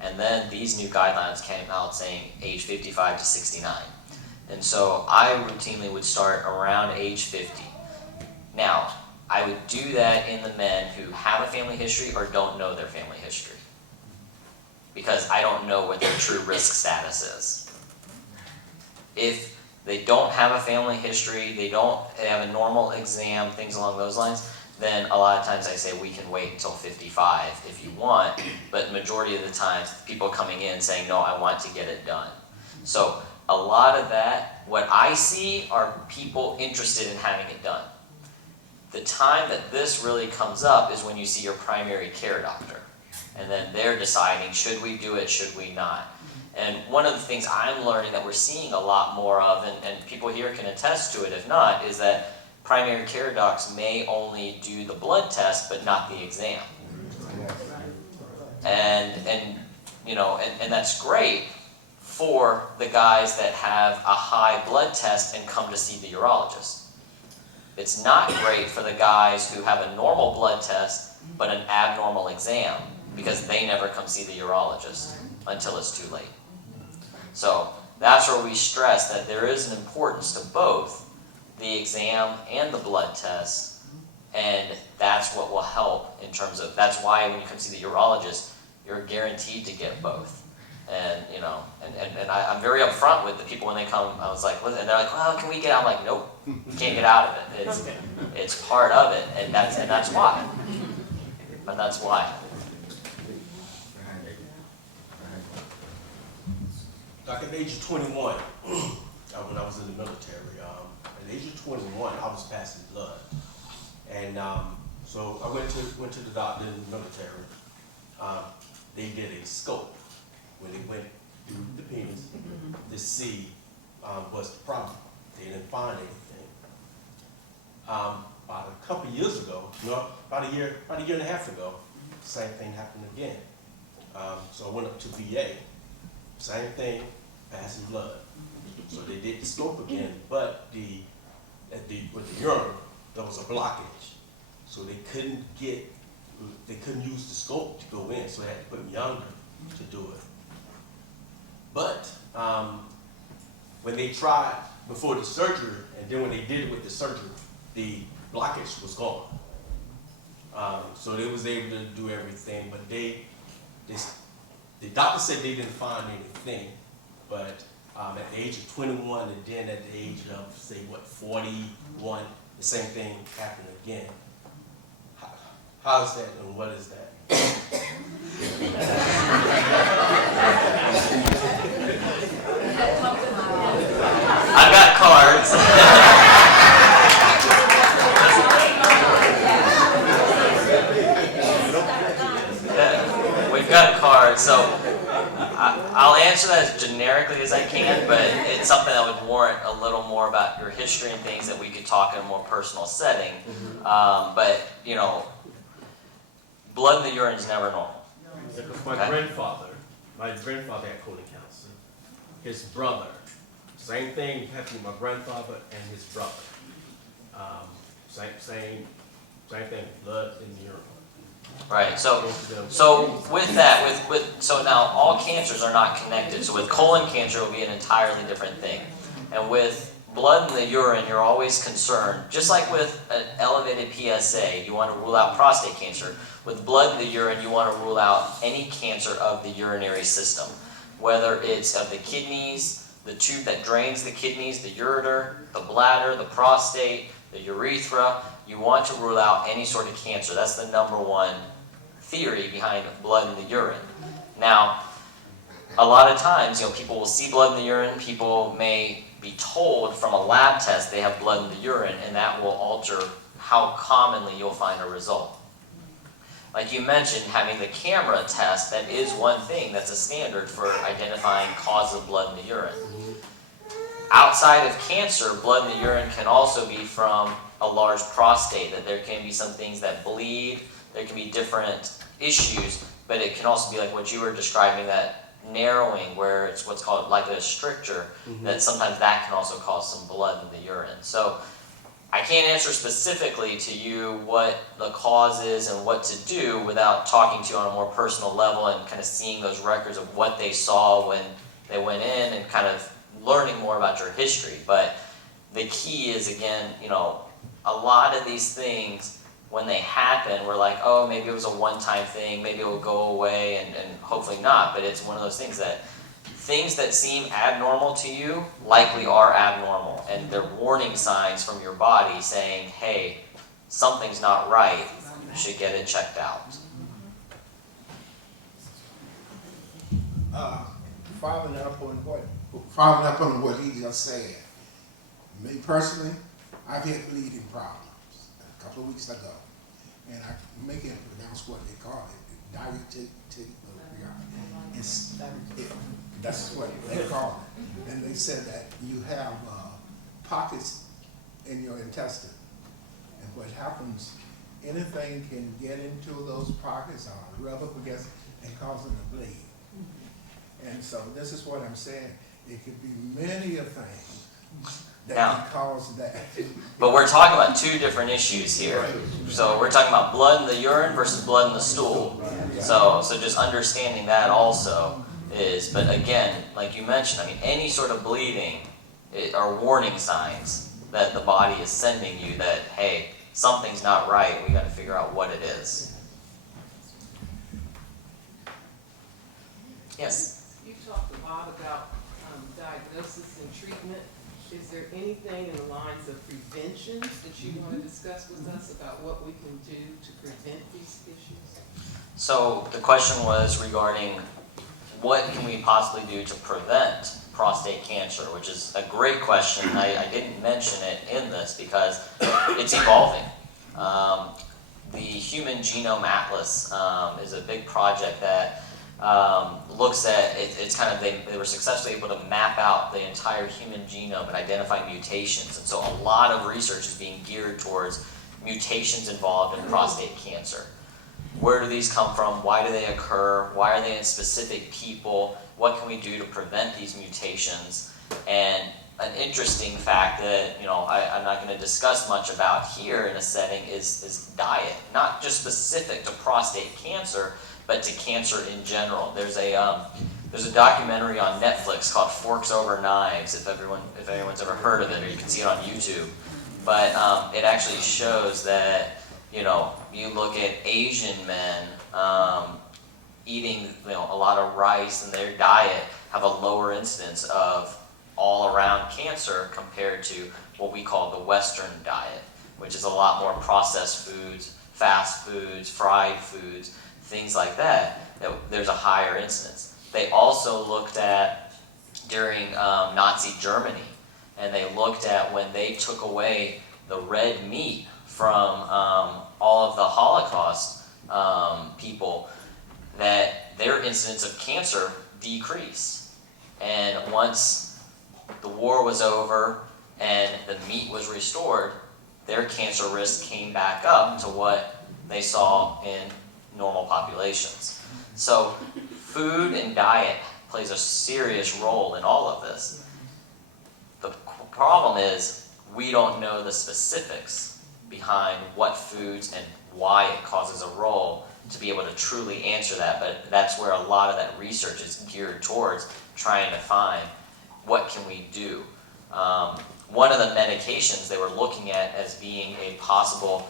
And then these new guidelines came out saying age 55 to 69. And so I routinely would start around age 50. Now, I would do that in the men who have a family history or don't know their family history, because I don't know what their true risk status is. If they don't have a family history, they don't have a normal exam, things along those lines, then a lot of times I say we can wait until 55 if you want, but majority of the times people coming in saying, no, I want to get it done. So a lot of that, what I see are people interested in having it done. The time that this really comes up is when you see your primary care doctor, and then they're deciding, should we do it, should we not? And one of the things I'm learning that we're seeing a lot more of, and people here can attest to it if not, is that primary care docs may only do the blood test but not the exam. And that's great for the guys that have a high blood test and come to see the urologist. It's not great for the guys who have a normal blood test but an abnormal exam, because they never come see the urologist until it's too late. So that's where we stress that there is an importance to both the exam and the blood test, and that's what will help in terms of, that's why when you come see the urologist, you're guaranteed to get both. And I'm very upfront with the people when they come. I was like, listen, and they're like, well, can we get out? I'm like, nope, you can't get out of it. It's part of it, and that's why. But that's why. Like at the age of 21, when I was in the military, at the age of 21, I was passing blood, and so I went to the doctor in the military. They did a scope where they went through the penis to see what's the problem. They didn't find anything. About a couple of years ago, about a year and a half ago, same thing happened again. So I went up to VA, same thing, passing blood. So they did the scope again, but with the urine, there was a blockage. So they couldn't use the scope to go in, so they had to put me under to do it. But when they tried before the surgery, and then when they did it with the surgery, the blockage was gone. So they was able to do everything, but the doctor said they didn't find anything, but at the age of 21 and then at the age of, say, 41, the same thing happened again. How is that and what is that? I've got cards. So I'll answer that as generically as I can, but it's something that would warrant a little more about your history and things that we could talk in a more personal setting. But, you know, blood in the urine is never normal. Because my grandfather had colon cancer. His brother, same thing happened to my grandfather and his brother. Same thing, blood in the urine. Right. So with that, so now all cancers are not connected. So with colon cancer, it will be an entirely different thing. And with blood in the urine, you're always concerned, just like with an elevated PSA, you want to rule out prostate cancer. With blood in the urine, you want to rule out any cancer of the urinary system, whether it's of the kidneys, the tube that drains the kidneys, the ureter, the bladder, the prostate, the urethra. You want to rule out any sort of cancer. That's the #1 theory behind blood in the urine. Now, a lot of times, you know, people will see blood in the urine. People may be told from a lab test they have blood in the urine, and that will alter how commonly you'll find a result. Like you mentioned, having the camera test, that is one thing that's a standard for identifying cause of blood in the urine. Outside of cancer, blood in the urine can also be from a large prostate, that there can be some things that bleed, there can be different issues, but it can also be like what you were describing, that narrowing where it's what's called like a stricture, that sometimes that can also cause some blood in the urine. So I can't answer specifically to you what the cause is and what to do without talking to you on a more personal level and kind of seeing those records of what they saw when they went in and kind of learning more about your history. But the key is, again, you know, a lot of these things, when they happen, we're like, oh, maybe it was a one-time thing, maybe it will go away, and hopefully not. But it's one of those things that seem abnormal to you likely are abnormal, and they're warning signs from your body saying, hey, something's not right, you should get it checked out. Following up on what he just said, me personally, I've had bleeding problems a couple of weeks ago, and I can't pronounce what they call it, that's what they call it. And they said that you have pockets in your intestine, and what happens, anything can get into those pockets or rub up against and cause them to bleed. And so this is what I'm saying, it could be many of things that can cause that. But we're talking about two different issues here. So we're talking about blood in the urine versus blood in the stool. So just understanding that also is, but again, like you mentioned, I mean, any sort of bleeding are warning signs that the body is sending you that, hey, something's not right, we got to figure out what it is. Yes? You talked a lot about diagnosis and treatment. Is there anything in the lines of prevention that you want to discuss with us about what we can do to prevent these issues? So the question was regarding what can we possibly do to prevent prostate cancer, which is a great question. I didn't mention it in this because it's evolving. The Human Genome Atlas is a big project that looks at, it's kind of, they were successfully able to map out the entire human genome and identify mutations. And so a lot of research is being geared towards mutations involved in prostate cancer. Where do these come from? Why do they occur? Why are they in specific people? What can we do to prevent these mutations? And an interesting fact that, you know, I'm not going to discuss much about here in a setting is diet. Not just specific to prostate cancer, but to cancer in general. There's a documentary on Netflix called Forks Over Knives, if anyone's ever heard of it, or you can see it on YouTube. But it actually shows that, you know, you look at Asian men eating, you know, a lot of rice, and their diet have a lower incidence of all-around cancer compared to what we call the Western diet, which is a lot more processed foods, fast foods, fried foods, things like that there's a higher incidence. They also looked at during Nazi Germany, and they looked at when they took away the red meat from all of the Holocaust people, that their incidence of cancer decreased. And once the war was over and the meat was restored, their cancer risk came back up to what they saw in normal populations. So food and diet plays a serious role in all of this. The problem is we don't know the specifics behind what foods and why it causes a role to be able to truly answer that, but that's where a lot of that research is geared towards trying to find what can we do. One of the medications they were looking at as being a possible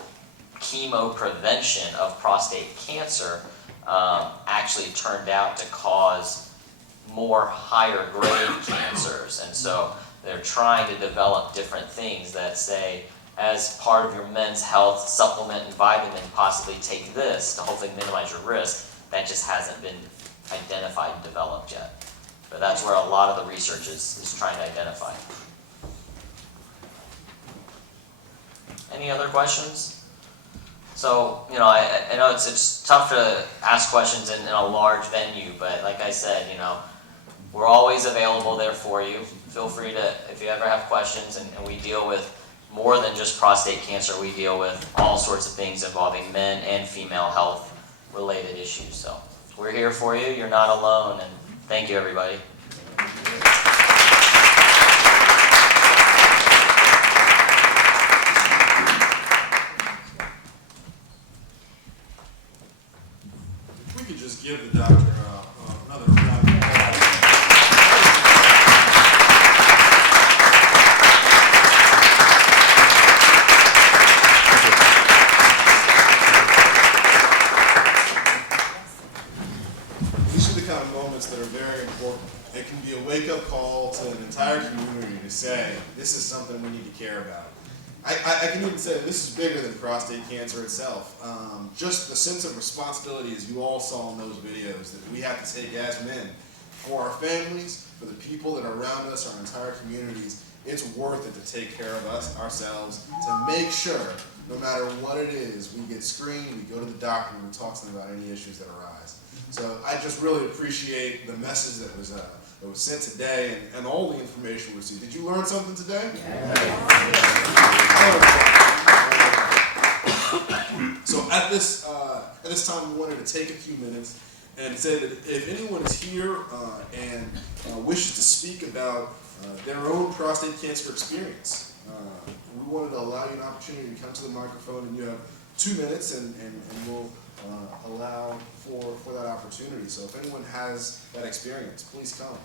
chemo prevention of prostate cancer actually turned out to cause more higher grade cancers, and so they're trying to develop different things that say, as part of your men's health supplement and vitamin, possibly take this to hopefully minimize your risk. That just hasn't been identified and developed yet. But that's where a lot of the research is trying to identify. Any other questions? So, you know, I know it's tough to ask questions in a large venue, but like I said, you know, we're always available there for you. Feel free to, if you ever have questions, and we deal with more than just prostate cancer, we deal with all sorts of things involving men and female health related issues. So we're here for you, you're not alone, and thank you everybody. If we could just give the doctor another round of applause. These are the kind of moments that are very important. It can be a wake-up call to an entire community to say, this is something we need to care about. I can even say this is bigger than prostate cancer itself. Just the sense of responsibility, as you all saw in those videos, that we have to take as men, for our families, for the people that are around us, our entire communities. It's worth it to take care of us, ourselves, to make sure, no matter what it is, we get screened, we go to the doctor, and we talk to them about any issues that arise. So I just really appreciate the message that was sent today, and all the information we received. Did you learn something today? So at this time, we wanted to take a few minutes and say that if anyone is here and wishes to speak about their own prostate cancer experience, we wanted to allow you an opportunity to come to the microphone, and you have 2 minutes, and we'll allow for that opportunity. So if anyone has that experience, please come.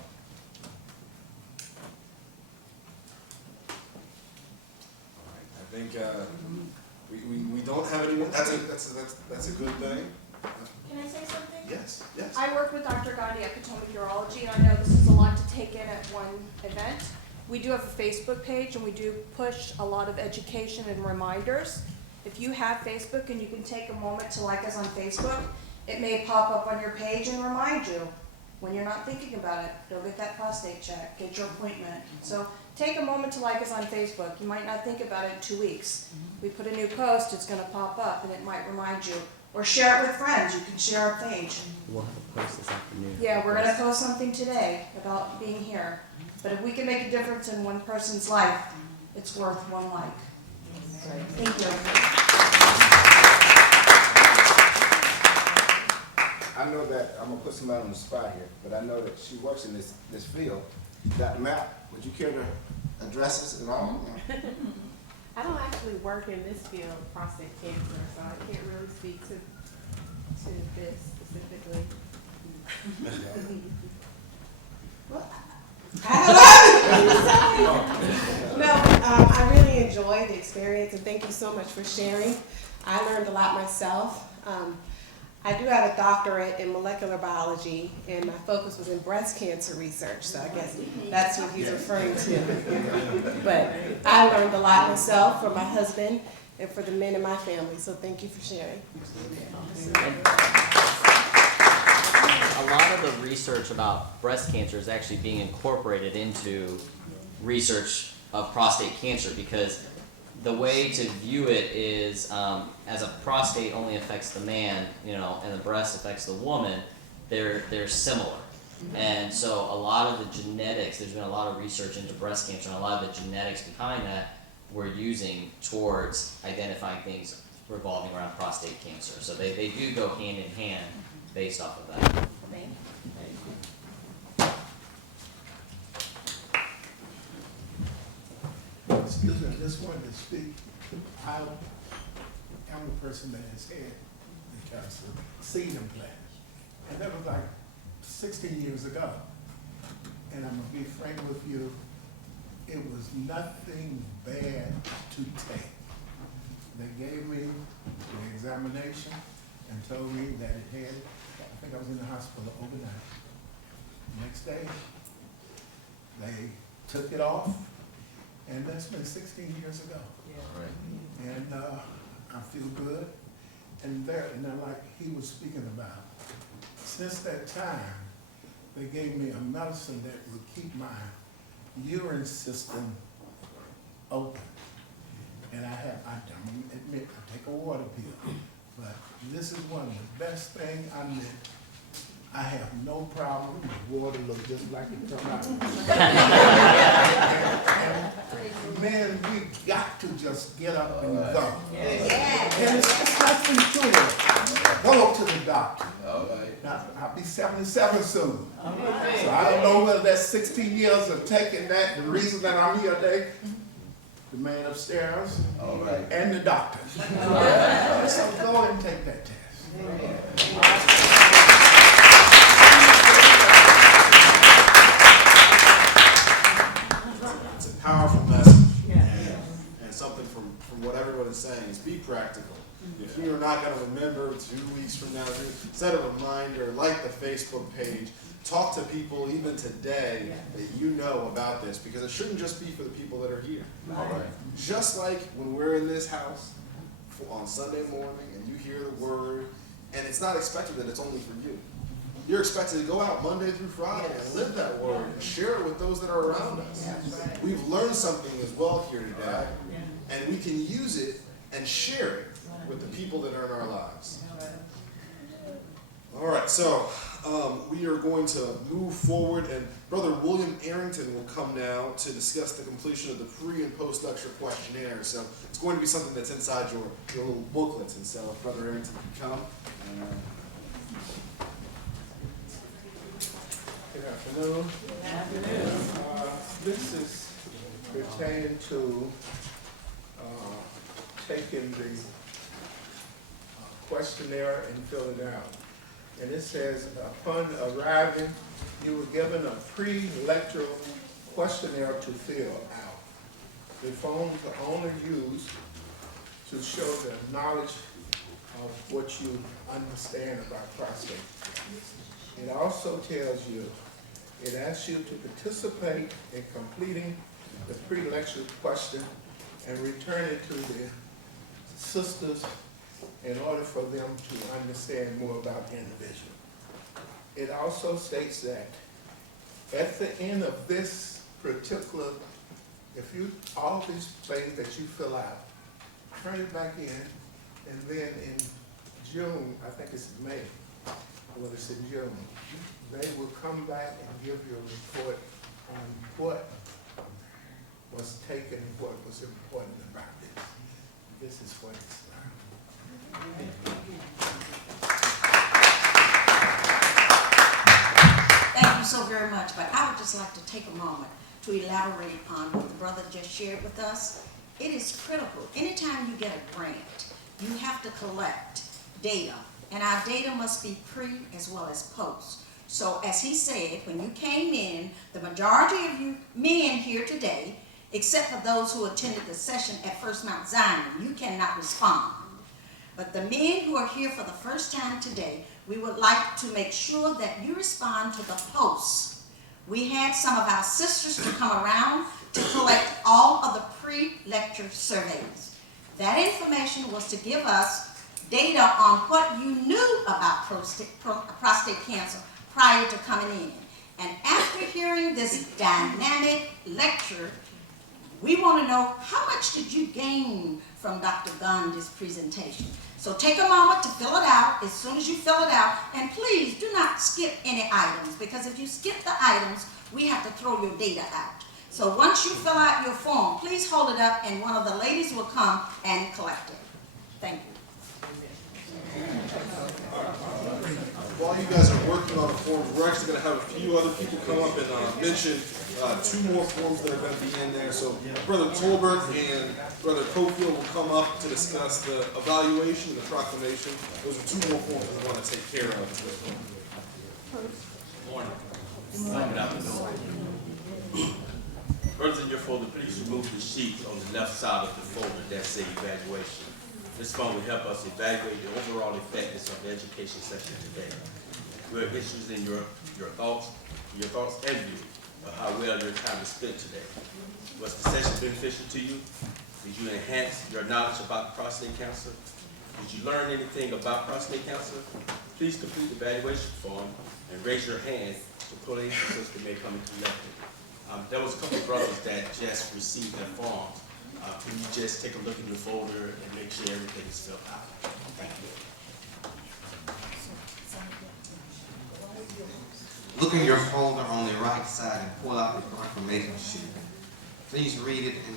All right. I think we don't have anyone. That's a good thing. Can I say something? Yes. Yes. I work with Dr. Gandhi at Potomac Urology, and I know this is a lot to take in at one event. We do have a Facebook page, and we do push a lot of education and reminders. If you have Facebook and you can take a moment to like us on Facebook, it may pop up on your page and remind you when you're not thinking about it. Go get that prostate check, get your appointment. So take a moment to like us on Facebook. You might not think about it in 2 weeks. We put a new post, it's going to pop up, and it might remind you. Or share it with friends. You can share our page. We'll have a post this afternoon. Yeah, we're going to post something today about being here. But if we can make a difference in one person's life, it's worth one like. Thank you. I know that, I'm gonna put somebody on the spot here, but I know that she works in this field. Dr. Matt, would you care to address us at all? I don't actually work in this field, prostate cancer, so I can't really speak to this specifically. No, I really enjoyed the experience, and thank you so much for sharing. I learned a lot myself. I do have a doctorate in molecular biology, and my focus was in breast cancer research, so I guess that's what he's referring to. But I learned a lot myself from my husband and for the men in my family, so thank you for sharing. A lot of the research about breast cancer is actually being incorporated into research of prostate cancer, because the way to view it is as a prostate only affects the man, you know, and the breast affects the woman. they're similar. And so a lot of the genetics, there's been a lot of research into breast cancer, and a lot of the genetics behind that we're using towards identifying things revolving around prostate cancer. So they do go hand in hand based off of that. Excuse me, I just wanted to speak. I am a person that has had the cancer seed implant. And that was like 16 years ago. And I'm gonna be frank with you, it was nothing bad to take. They gave me the examination and told me that it had, I think I was in the hospital overnight. Next day, they took it off, and that's been 16 years ago. Yeah. And I feel good. And like he was speaking about, since that time, they gave me a medicine that would keep my urine system open. And I admit, I take a water pill, but this is one of the best things I meant. I have no problem. The water looks just like it come out. and man, we got to just get up and go. And it's nothing to it. Go to the doctor. Now, I'll be 77 soon. So I don't know whether that's 16 years of taking that, the reason that I'm here today, the man upstairs, and the doctor. So go and take that test. It's a powerful message. And something from what everyone is saying is be practical. If you're not going to remember 2 weeks from now, set a reminder, like the Facebook page, talk to people even today that you know about this, because it shouldn't just be for the people that are here. Just like when we're in this house on Sunday morning and you hear the word, and it's not expected that it's only for you. You're expected to go out Monday through Friday and live that word and share it with those that are around us. We've learned something as well here today, and we can use it and share it with the people that are in our lives. All right, so we are going to move forward, and Brother William Arrington will come now to discuss the completion of the pre- and post-lecture questionnaire. So it's going to be something that's inside your little booklets, and so if Brother Arrington can come. Good afternoon. Good afternoon. This is pertaining to taking the questionnaire and filling it out. And it says, upon arriving, you were given a pre-lecture questionnaire to fill out. The forms are only used to show the knowledge of what you understand about prostate. It also tells you, it asks you to participate in completing the pre-lecture question and return it to the sisters in order for them to understand more about the individual. It also states that at the end of this particular, all these things that you fill out, turn it back in, and then in June, I think it's May, well, it's in June, they will come back and give you a report on what was taken and what was important about this. This is what it's like. Thank you so very much, but I would just like to take a moment to elaborate upon what the brother just shared with us. It is critical. Anytime you get a grant, you have to collect data, and our data must be pre as well as post. So as he said, when you came in, the majority of you men here today, except for those who attended the session at First Mount Zion, you cannot respond. But the men who are here for the first time today, we would like to make sure that you respond to the posts. We had some of our sisters to come around to collect all of the pre-lecture surveys. That information was to give us data on what you knew about prostate cancer prior to coming in. And after hearing this dynamic lecture, We want to know, how much did you gain from Dr. Gandhi's presentation? So take a moment to fill it out as soon as you fill it out, and please do not skip any items, because if you skip the items, we have to throw your data out. So once you fill out your form, please hold it up and one of the ladies will come and collect it. Thank you. While you guys are working on the forms, we're actually going to have a few other people come up and mention 2 more forms that are going to be in there. So Brother Tolbert and Brother Cofield will come up to discuss the evaluation and the proclamation. Those are 2 more forms we want to take care of. Morning. Brothers, in your folder, please remove the sheets on the left side of the folder that say evaluation. This form will help us evaluate the overall effectiveness of the education session today. We're interested in your thoughts and view of how well your time is spent today. Was the session beneficial to you? Did you enhance your knowledge about prostate cancer? Did you learn anything about prostate cancer? Please complete the evaluation form and raise your hand so police assistance may come and collect it. There was a couple of brothers that just received their forms. Can you just take a look in your folder and make sure everything is filled out? Thank you. Look in your folder on the right side and pull out the proclamation sheet. Please read it, and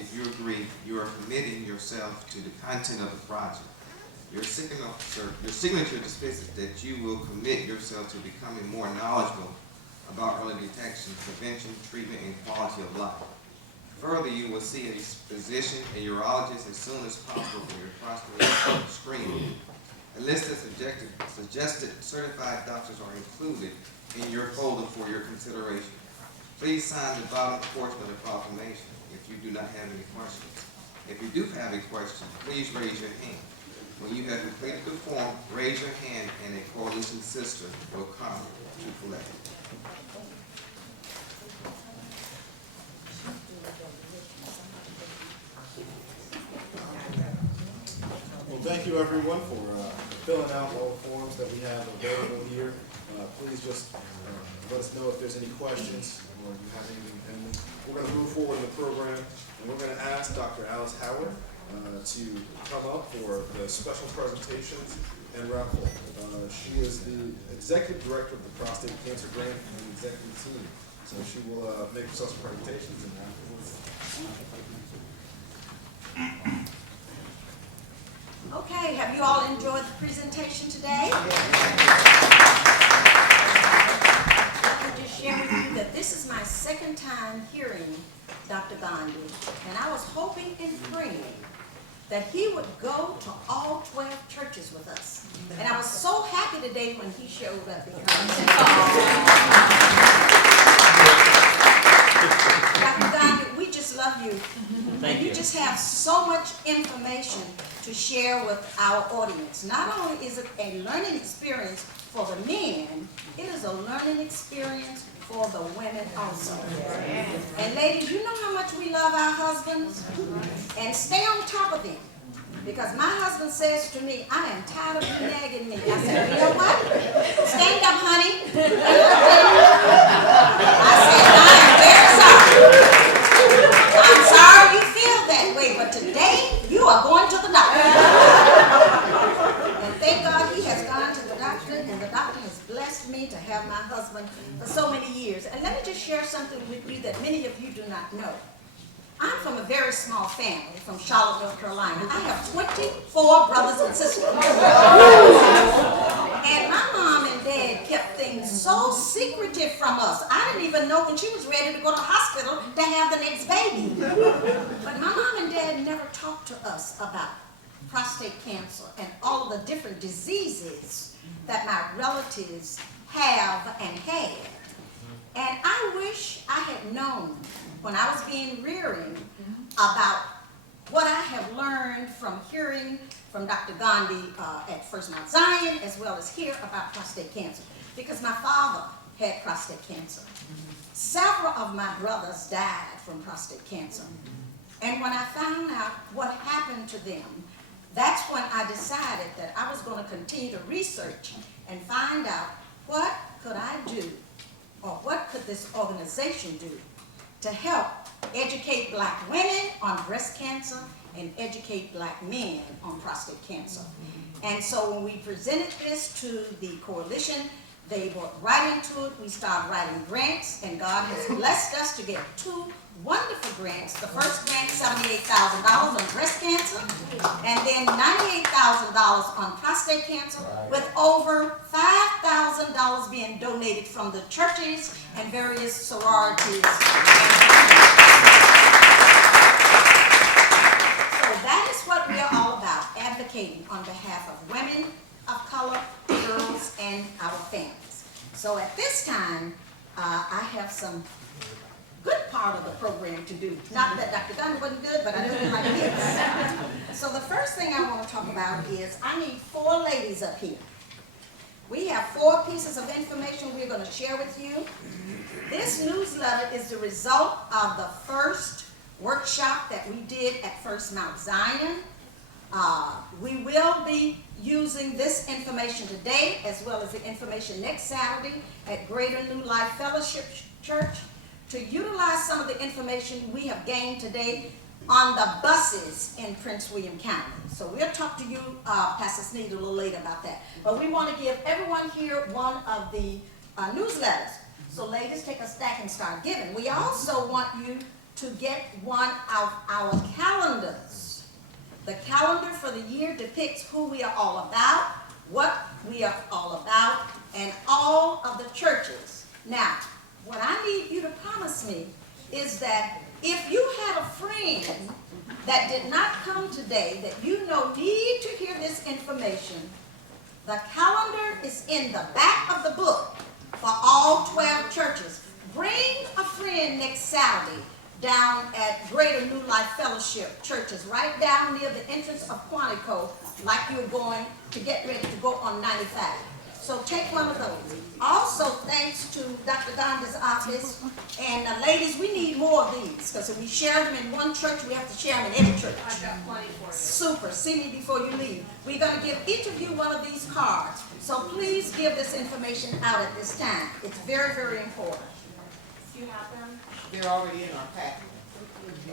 if you agree, you are committing yourself to the content of the project. Your signature displays that you will commit yourself to becoming more knowledgeable about early detection, prevention, treatment, and quality of life. Further, you will see a physician and urologist as soon as possible for your prostate screening. A list of suggested certified doctors are included in your folder for your consideration. Please sign the bottom portion of the proclamation if you do not have any questions. If you do have a question, please raise your hand. When you have completed the form, raise your hand and a coalition sister will come to collect it. Well, thank you everyone for filling out all the forms that we have available here. Please just let us know if there's any questions or if you have anything pending. We're going to move forward in the program, and we're going to ask Dr. Alice Howard to come up for the special presentations and raffle. She is the Executive Director of the Prostate Cancer Grant and Executive Team. So she will make some presentations and raffles. Okay, have you all enjoyed the presentation today? Let me just share with you that this is my second time hearing Dr. Gandhi, and I was hoping and praying that he would go to all 12 churches with us. And I was so happy today when he showed up because Dr. Gandhi, we just love you. Thank you. You just have so much information to share with our audience. Not only is it a learning experience for the men, it is a learning experience for the women also. And ladies, you know how much we love our husbands? And stay on top of them. Because my husband says to me, I am tired of you nagging me. I said, you know what? Stand up, honey. I said, I am very sorry. I'm sorry you feel that way, but today you are going to the doctor. And thank God he has gone to the doctor, and the doctor has blessed me to have my husband for so many years. And let me just share something with you that many of you do not know. I'm from a very small family from Charlotte, North Carolina. I have 24 brothers and sisters. And my mom and dad kept things so secretive from us. I didn't even know when she was ready to go to the hospital to have the next baby. But my mom and dad never talked to us about prostate cancer and all of the different diseases that my relatives have and had. And I wish I had known when I was being rearing about what I have learned from hearing from Dr. Gandhi at First Mount Zion, as well as here about prostate cancer. Because my father had prostate cancer. Several of my brothers died from prostate cancer. And when I found out what happened to them, that's when I decided that I was going to continue to research and find out what could I do, or what could this organization do to to help educate black women on breast cancer and educate black men on prostate cancer. And so when we presented this to the coalition, they were right into it. We started writing grants, and God has blessed us to get 2 wonderful grants. The first grant, $78,000 on breast cancer, and then $98,000 on prostate cancer, with over $5,000 being donated from the churches and various sororities. So that is what we are all about, advocating on behalf of women of color, girls, and our families. So at this time, I have some good part of the program to do. Not that Dr. Gandhi wasn't good, but I do like this. So the first thing I want to talk about is I need 4 ladies up here. We have 4 pieces of information we're going to share with you. This newsletter is the result of the first workshop that we did at First Mount Zion. We will be using this information today as well as the information next Saturday at Greater New Life Fellowship Church to utilize some of the information we have gained today on the buses in Prince William County. So we'll talk to you, Pastor Sneed, a little later about that. But we want to give everyone here one of the newsletters. So ladies, take a stack and start giving. We also want you to get one of our calendars. The calendar for the year depicts who we are all about, what we are all about, and all of the churches. Now, what I need you to promise me is that if you had a friend that did not come today that you know need to hear this information, the calendar is in the back of the book for all 12 churches. Bring a friend next Saturday down at Greater New Life Fellowship Churches, right down near the entrance of Quantico, like you're going to get ready to go on 95. So take one of those. Also, thanks to Dr. Gandhi's office, and ladies, we need more of these, because if we share them in one church, we have to share them in every church. I've got plenty for you. Super. See me before you leave. We're going to give each of you one of these cards. So please give this information out at this time. It's very, very important. Do you have them? They're already in our packet.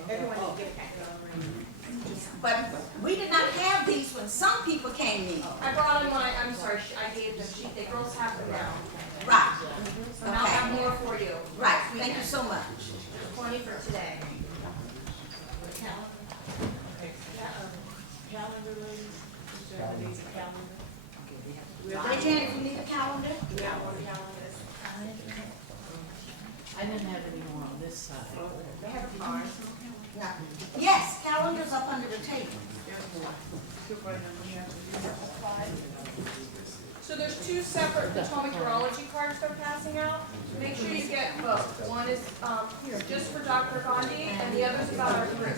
Everyone will get a packet. But we did not have these when some people came in. I brought them when I'm sorry, I gave them. The girls have them now. Right. So now I have more for you. Right. Thank you so much. There's plenty for today. Calendar, ladies. Is there a need a calendar? Raise your hand if you need a calendar. We have more calendars. I didn't have any more on this side. They have a card. No. Yes, calendars up under the table. So there's 2 separate atomic urology cards they're passing out. Make sure you get both. One is just for Dr. Gandhi, and the other's about our group.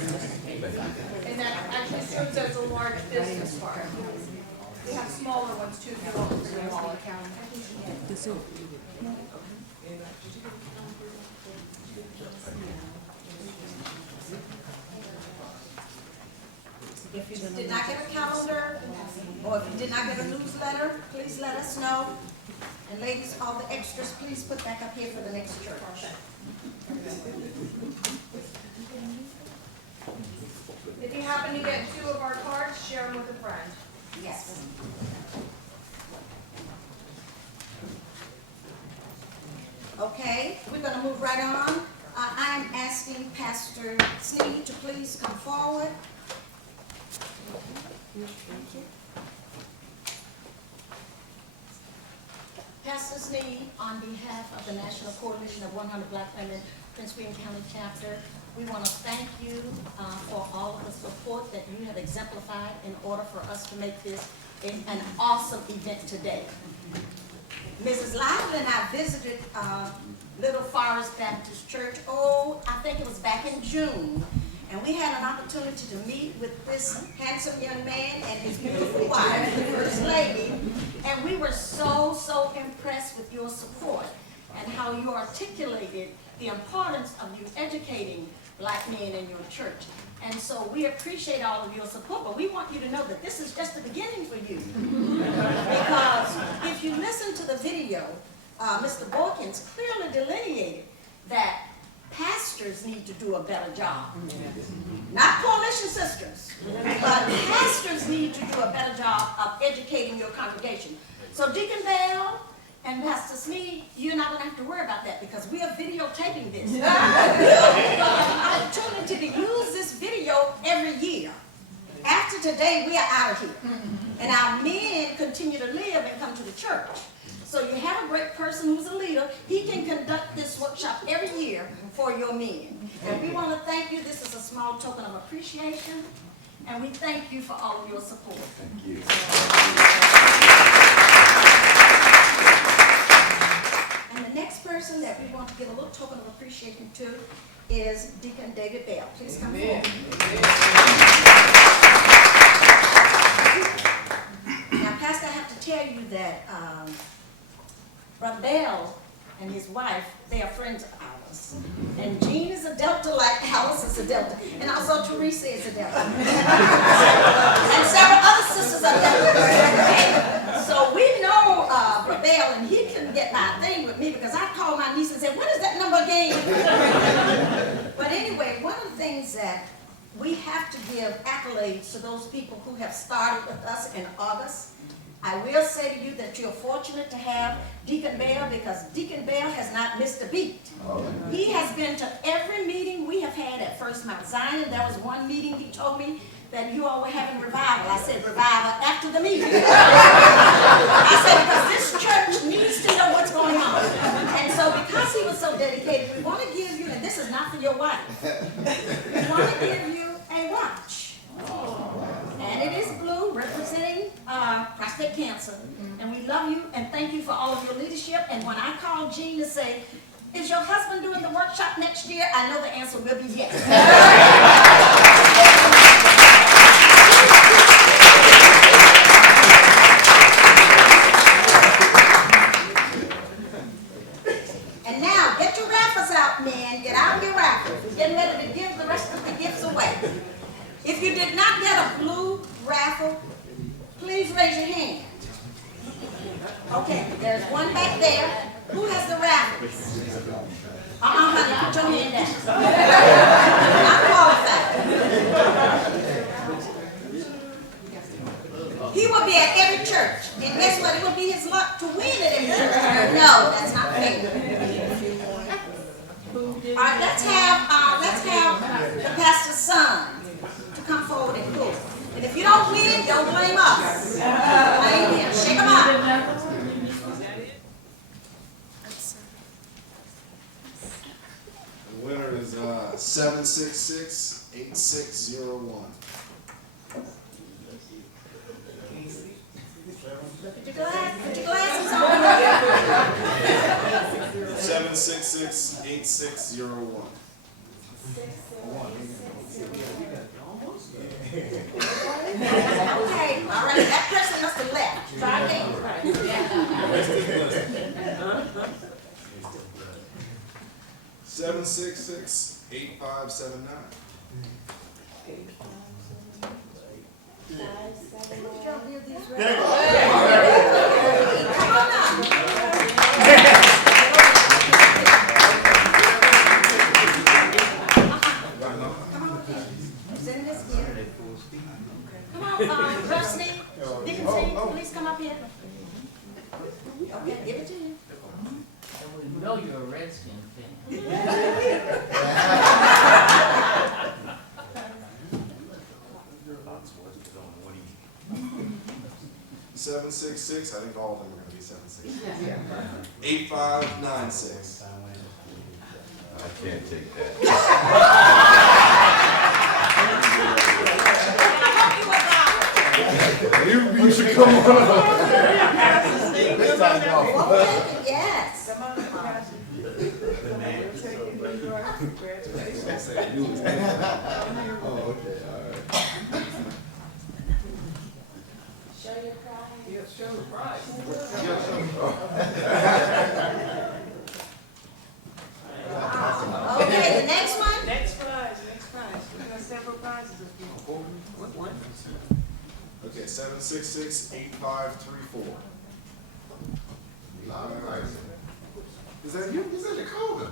And that actually serves as a large business card. We have smaller ones too, if you want to bring them all. If you did not get a calendar, or if you did not get a newsletter, please let us know. And ladies, all the extras, please put back up here for the next church. If you happen to get 2 of our cards, share them with a friend. Yes. Okay, we're going to move right on. I'm asking Pastor Sneed to please come forward. Pastor Sneed, on behalf of the National Coalition of 100 Black Women, Prince William County Chapter, we want to thank you for all of the support that you have exemplified in order for us to make this an awesome event today. Mrs. Lively and I visited Little Forest Baptist Church, I think it was back in June. And we had an opportunity to meet with this handsome young man and his beautiful wife, the First Lady, and we were so impressed with your support and how you articulated the importance of you educating black men in your church. And so we appreciate all of your support, but we want you to know that this is just the beginning for you. Because if you listen to the video, Mr. Borkins clearly delineated that pastors need to do a better job. Not coalition sisters, but pastors need to do a better job of educating your congregation. So Deacon Bell and Pastor Sneed, you're not going to have to worry about that because we are videotaping this. We have an opportunity to use this video every year. After today, we are out of here. And our men continue to live and come to the church. So you have a great person who's a leader. He can conduct this workshop every year for your men. And we want to thank you. This is a small token of appreciation. And we thank you for all of your support. Thank you. And the next person that we want to give a little token of appreciation to is Deacon David Bell. Please come forward. Now, Pastor, I have to tell you that Brother Bell and his wife, they are friends of ours. And Jean is a Delta like Alice is a Delta. And also Teresa is a Delta. And several other sisters are Delta. So we know Brother Bell, and he couldn't get my thing with me because I called my niece and said, what is that number again? But anyway, one of the things that we have to give accolades to those people who have started with us in August. I will say to you that you're fortunate to have Deacon Bell because Deacon Bell has not missed a beat. He has been to every meeting we have had at First Mount Zion. There was one meeting he told me that you all were having revival. I said, revival after the meeting. I said, because this church needs to know what's going on. And so because he was so dedicated, we want to give you, and this is not for your wife, we want to give you a watch. And it is blue, representing prostate cancer. And we love you and thank you for all of your leadership. And when I call Jean to say, is your husband doing the workshop next year? I know the answer will be yes. And now, get your raffles out, men. Get out your raffles. We're getting ready to give the rest of the gifts away. If you did not get a blue raffle, please raise your hand. Okay, there's one back there. Who has the raffle? Honey, put your hand down. Not qualified. He will be at every church. And guess what? It will be his luck to win at every church. No, that's not fair. All right, let's have the pastor's son to come forward and pull. And if you don't win, don't blame us. Blame him. Shake him up. The winner is 766-8601. Put your glasses on. 766-8601. Okay, all right, that person must have left. Try again. 766-8579. Come on now. Rusty, Dickinson, please come up here. Okay, give it to you. We know you're a Redskin fan. 766, I think all of them are going to be 766. 8596. I can't take that. You should come on. This time off. Yes. Oh, okay, all right. Show your pride. Yeah, show the prize. Okay, the next one. Next prize. We got several prizes. What one? Okay, 766-8534. Is that you? Is that Dakota?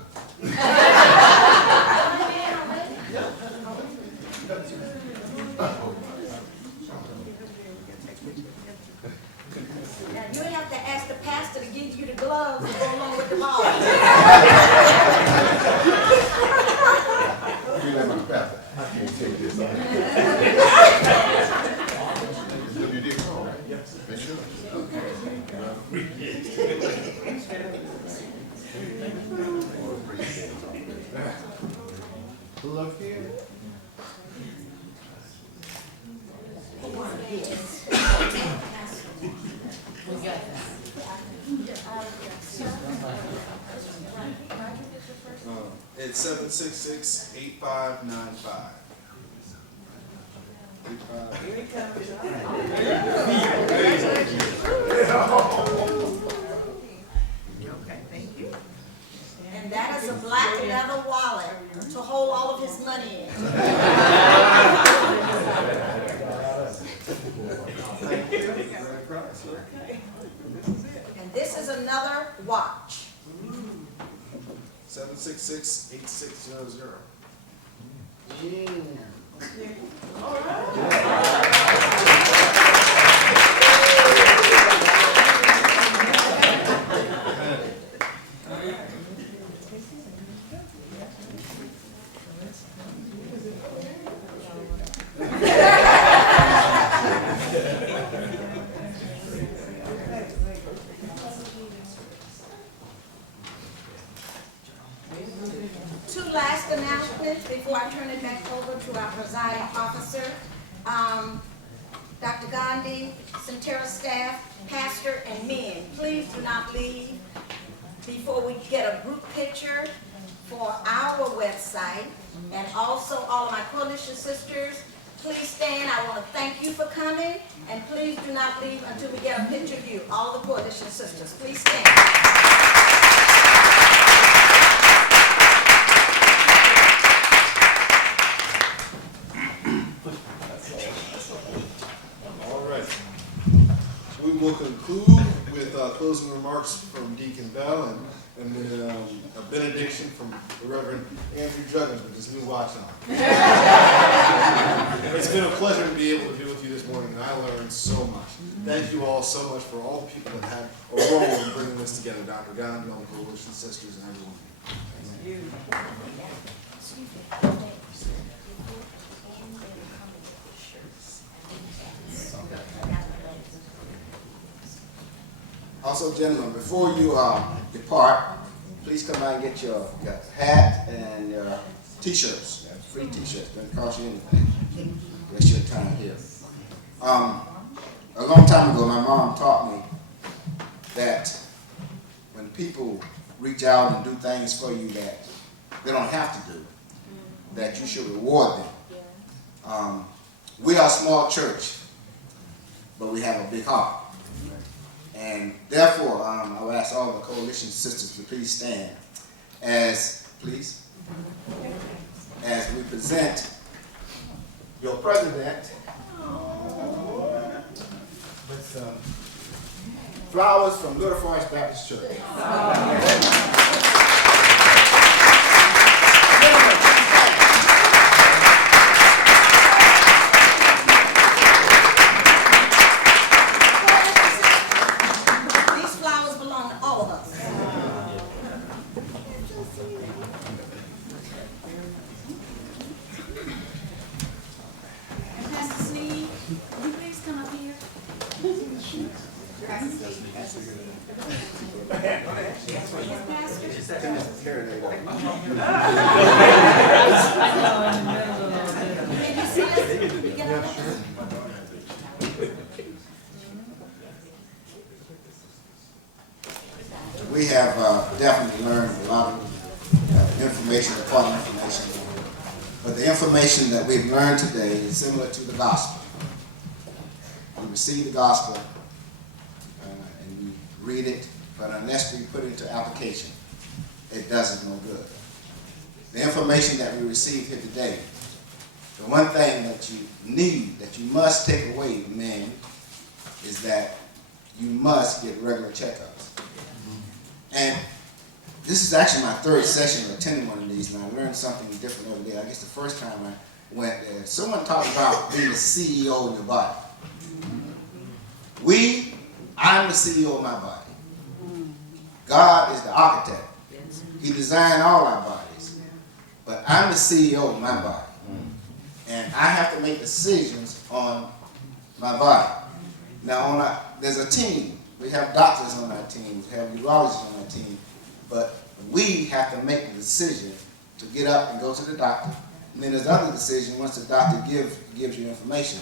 Yes. We got that. It's 766-8595. Here he comes. Okay, thank you. And that is a black leather wallet to hold all of his money in. And this is another watch. 766-8600. All right. Two last announcements before I turn it back over to our presiding officer. Dr. Gandhi, Centera staff, pastor, and men, please do not leave before we get a group picture for our website. And also all of my coalition sisters, please stand. I want to thank you for coming, and please do not leave until we get a picture of you. All the coalition sisters, please stand. We will conclude with closing remarks from Deacon Bell and then a benediction from the Reverend Andrew Juggins with his new watch on. It's been a pleasure to be able to be with you this morning, and I learned so much. Thank you all so much for all the people that had a role in bringing this together, Dr. Gandhi, all the coalition sisters, and everyone. Thank you. Also, gentlemen, before you depart, please come by and get your hat and your t-shirts. Free t-shirts, doesn't cost you anything. Waste your time here. A long time ago, my mom taught me that when people reach out and do things for you that they don't have to do, that you should reward them. We are a small church, but we have a big heart. And therefore, I will ask all the coalition sisters to please stand as we present your president with some flowers from Little Forest Baptist Church. We have definitely learned a lot of information, important information, but the information that we've learned today is similar to the gospel. We receive the gospel and we read it, but unless we put it into application, it does us no good. The information that we receive here today, the one thing that you need, that you must take away, men, is that you must get regular checkups. And this is actually my third session of attending one of these, and I learned something different every day. I guess the first time I went there, someone talked about being the CEO of your body. I'm the CEO of my body. God is the architect. He designed all our bodies. But I'm the CEO of my body. And I have to make decisions on my body. Now, there's a team. We have doctors on our team. We have urologists on our team. But we have to make the decision to get up and go to the doctor. And then there's other decisions once the doctor gives you information.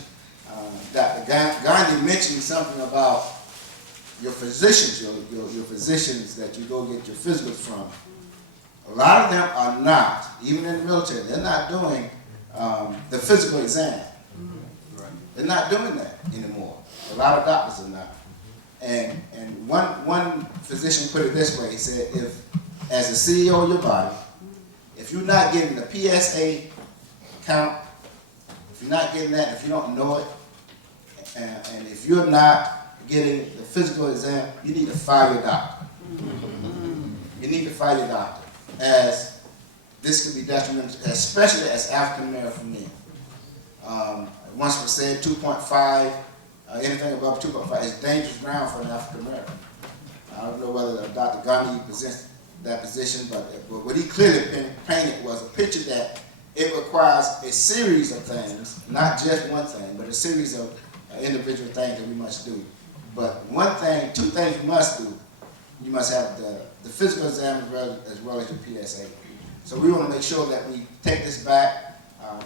Dr. Gandhi mentioned something about your physicians, your physicians that you go get your physicals from. A lot of them are not, even in the military, they're not doing the physical exam. They're not doing that anymore. A lot of doctors are not. And one physician put it this way, he said, if, as a CEO of your body, if you're not getting the PSA count, if you're not getting that, if you don't know it, and if you're not getting the physical exam, you need to fire your doctor. You need to fire your doctor, as this could be detrimental, especially as African American men. Once was said 2.5, anything above 2.5 is dangerous ground for an African American. I don't know whether Dr. Gandhi presents that position, but what he clearly painted was a picture that it requires a series of things, not just one thing, but a series of individual things that we must do. But one thing, two things you must do. You must have the physical exam as well as your PSA. So we want to make sure that we take this back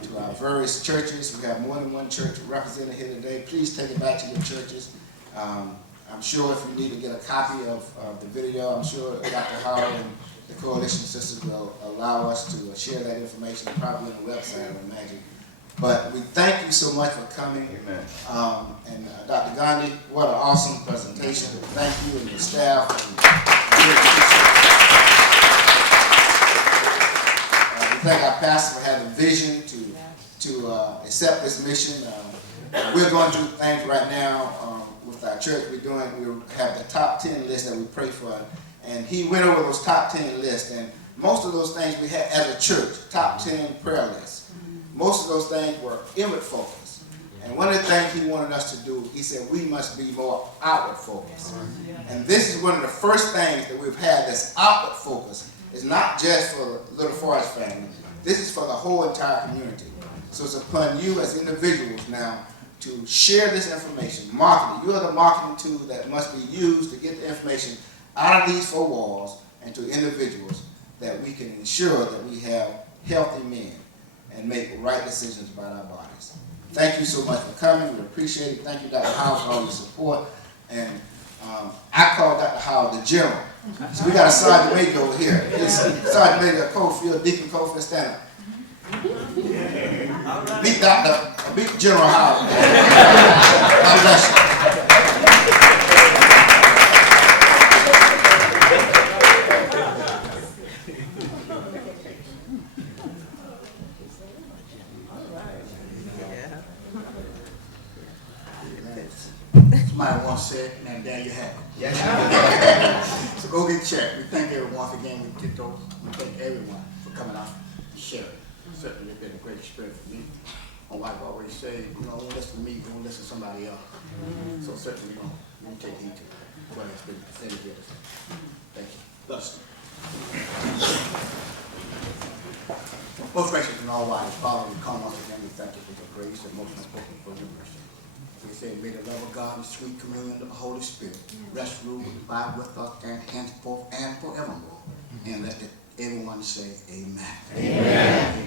to our various churches. We have more than one church represented here today. Please take it back to your churches. I'm sure if you need to get a copy of the video, I'm sure Dr. Howard and the Coalition Sisters will allow us to share that information, probably on the website, I would imagine. But we thank you so much for coming. Amen. And Dr. Gandhi, what an awesome presentation. Thank you and your staff. We thank our pastor for having the vision to accept this mission. We're going through things right now with our church. We have the top 10 list that we pray for. And he went over those top 10 lists. And most of those things we had as a church, top 10 prayer lists. Most of those things were inward focused. And one of the things he wanted us to do, he said we must be more outward focused. And this is one of the first things that we've had that's outward focused. It's not just for the Little Forest family. This is for the whole entire community. So it's upon you as individuals now to share this information, market it. You are the marketing tool that must be used to get the information out of these four walls and to individuals, that we can ensure that we have healthy men and make right decisions about our bodies. Thank you so much for coming. We appreciate it. Thank you, Dr. Howard, for all your support. And I call Dr. Howard the General. So we got a Sergeant Major over here. Sergeant Major Cofield, Deacon Cofield, stand up. Meet General Howard. God bless you. Somebody once said, and there you have it. Yes. So go get checked. We thank everyone once again. We thank everyone for coming out and sharing. Certainly it's been a great experience for me. My wife always said, don't listen to me, don't listen to somebody else. So certainly we take heed to it. Well, it's been very good. Thank you. Thus. Most gracious and all wise Father, we come once again. We thank you for your grace and most important for your mercy. We say, may the love of God and sweet communion of the Holy Spirit rest, rule, and abide with us and henceforth and forevermore. And let everyone say, amen. Amen.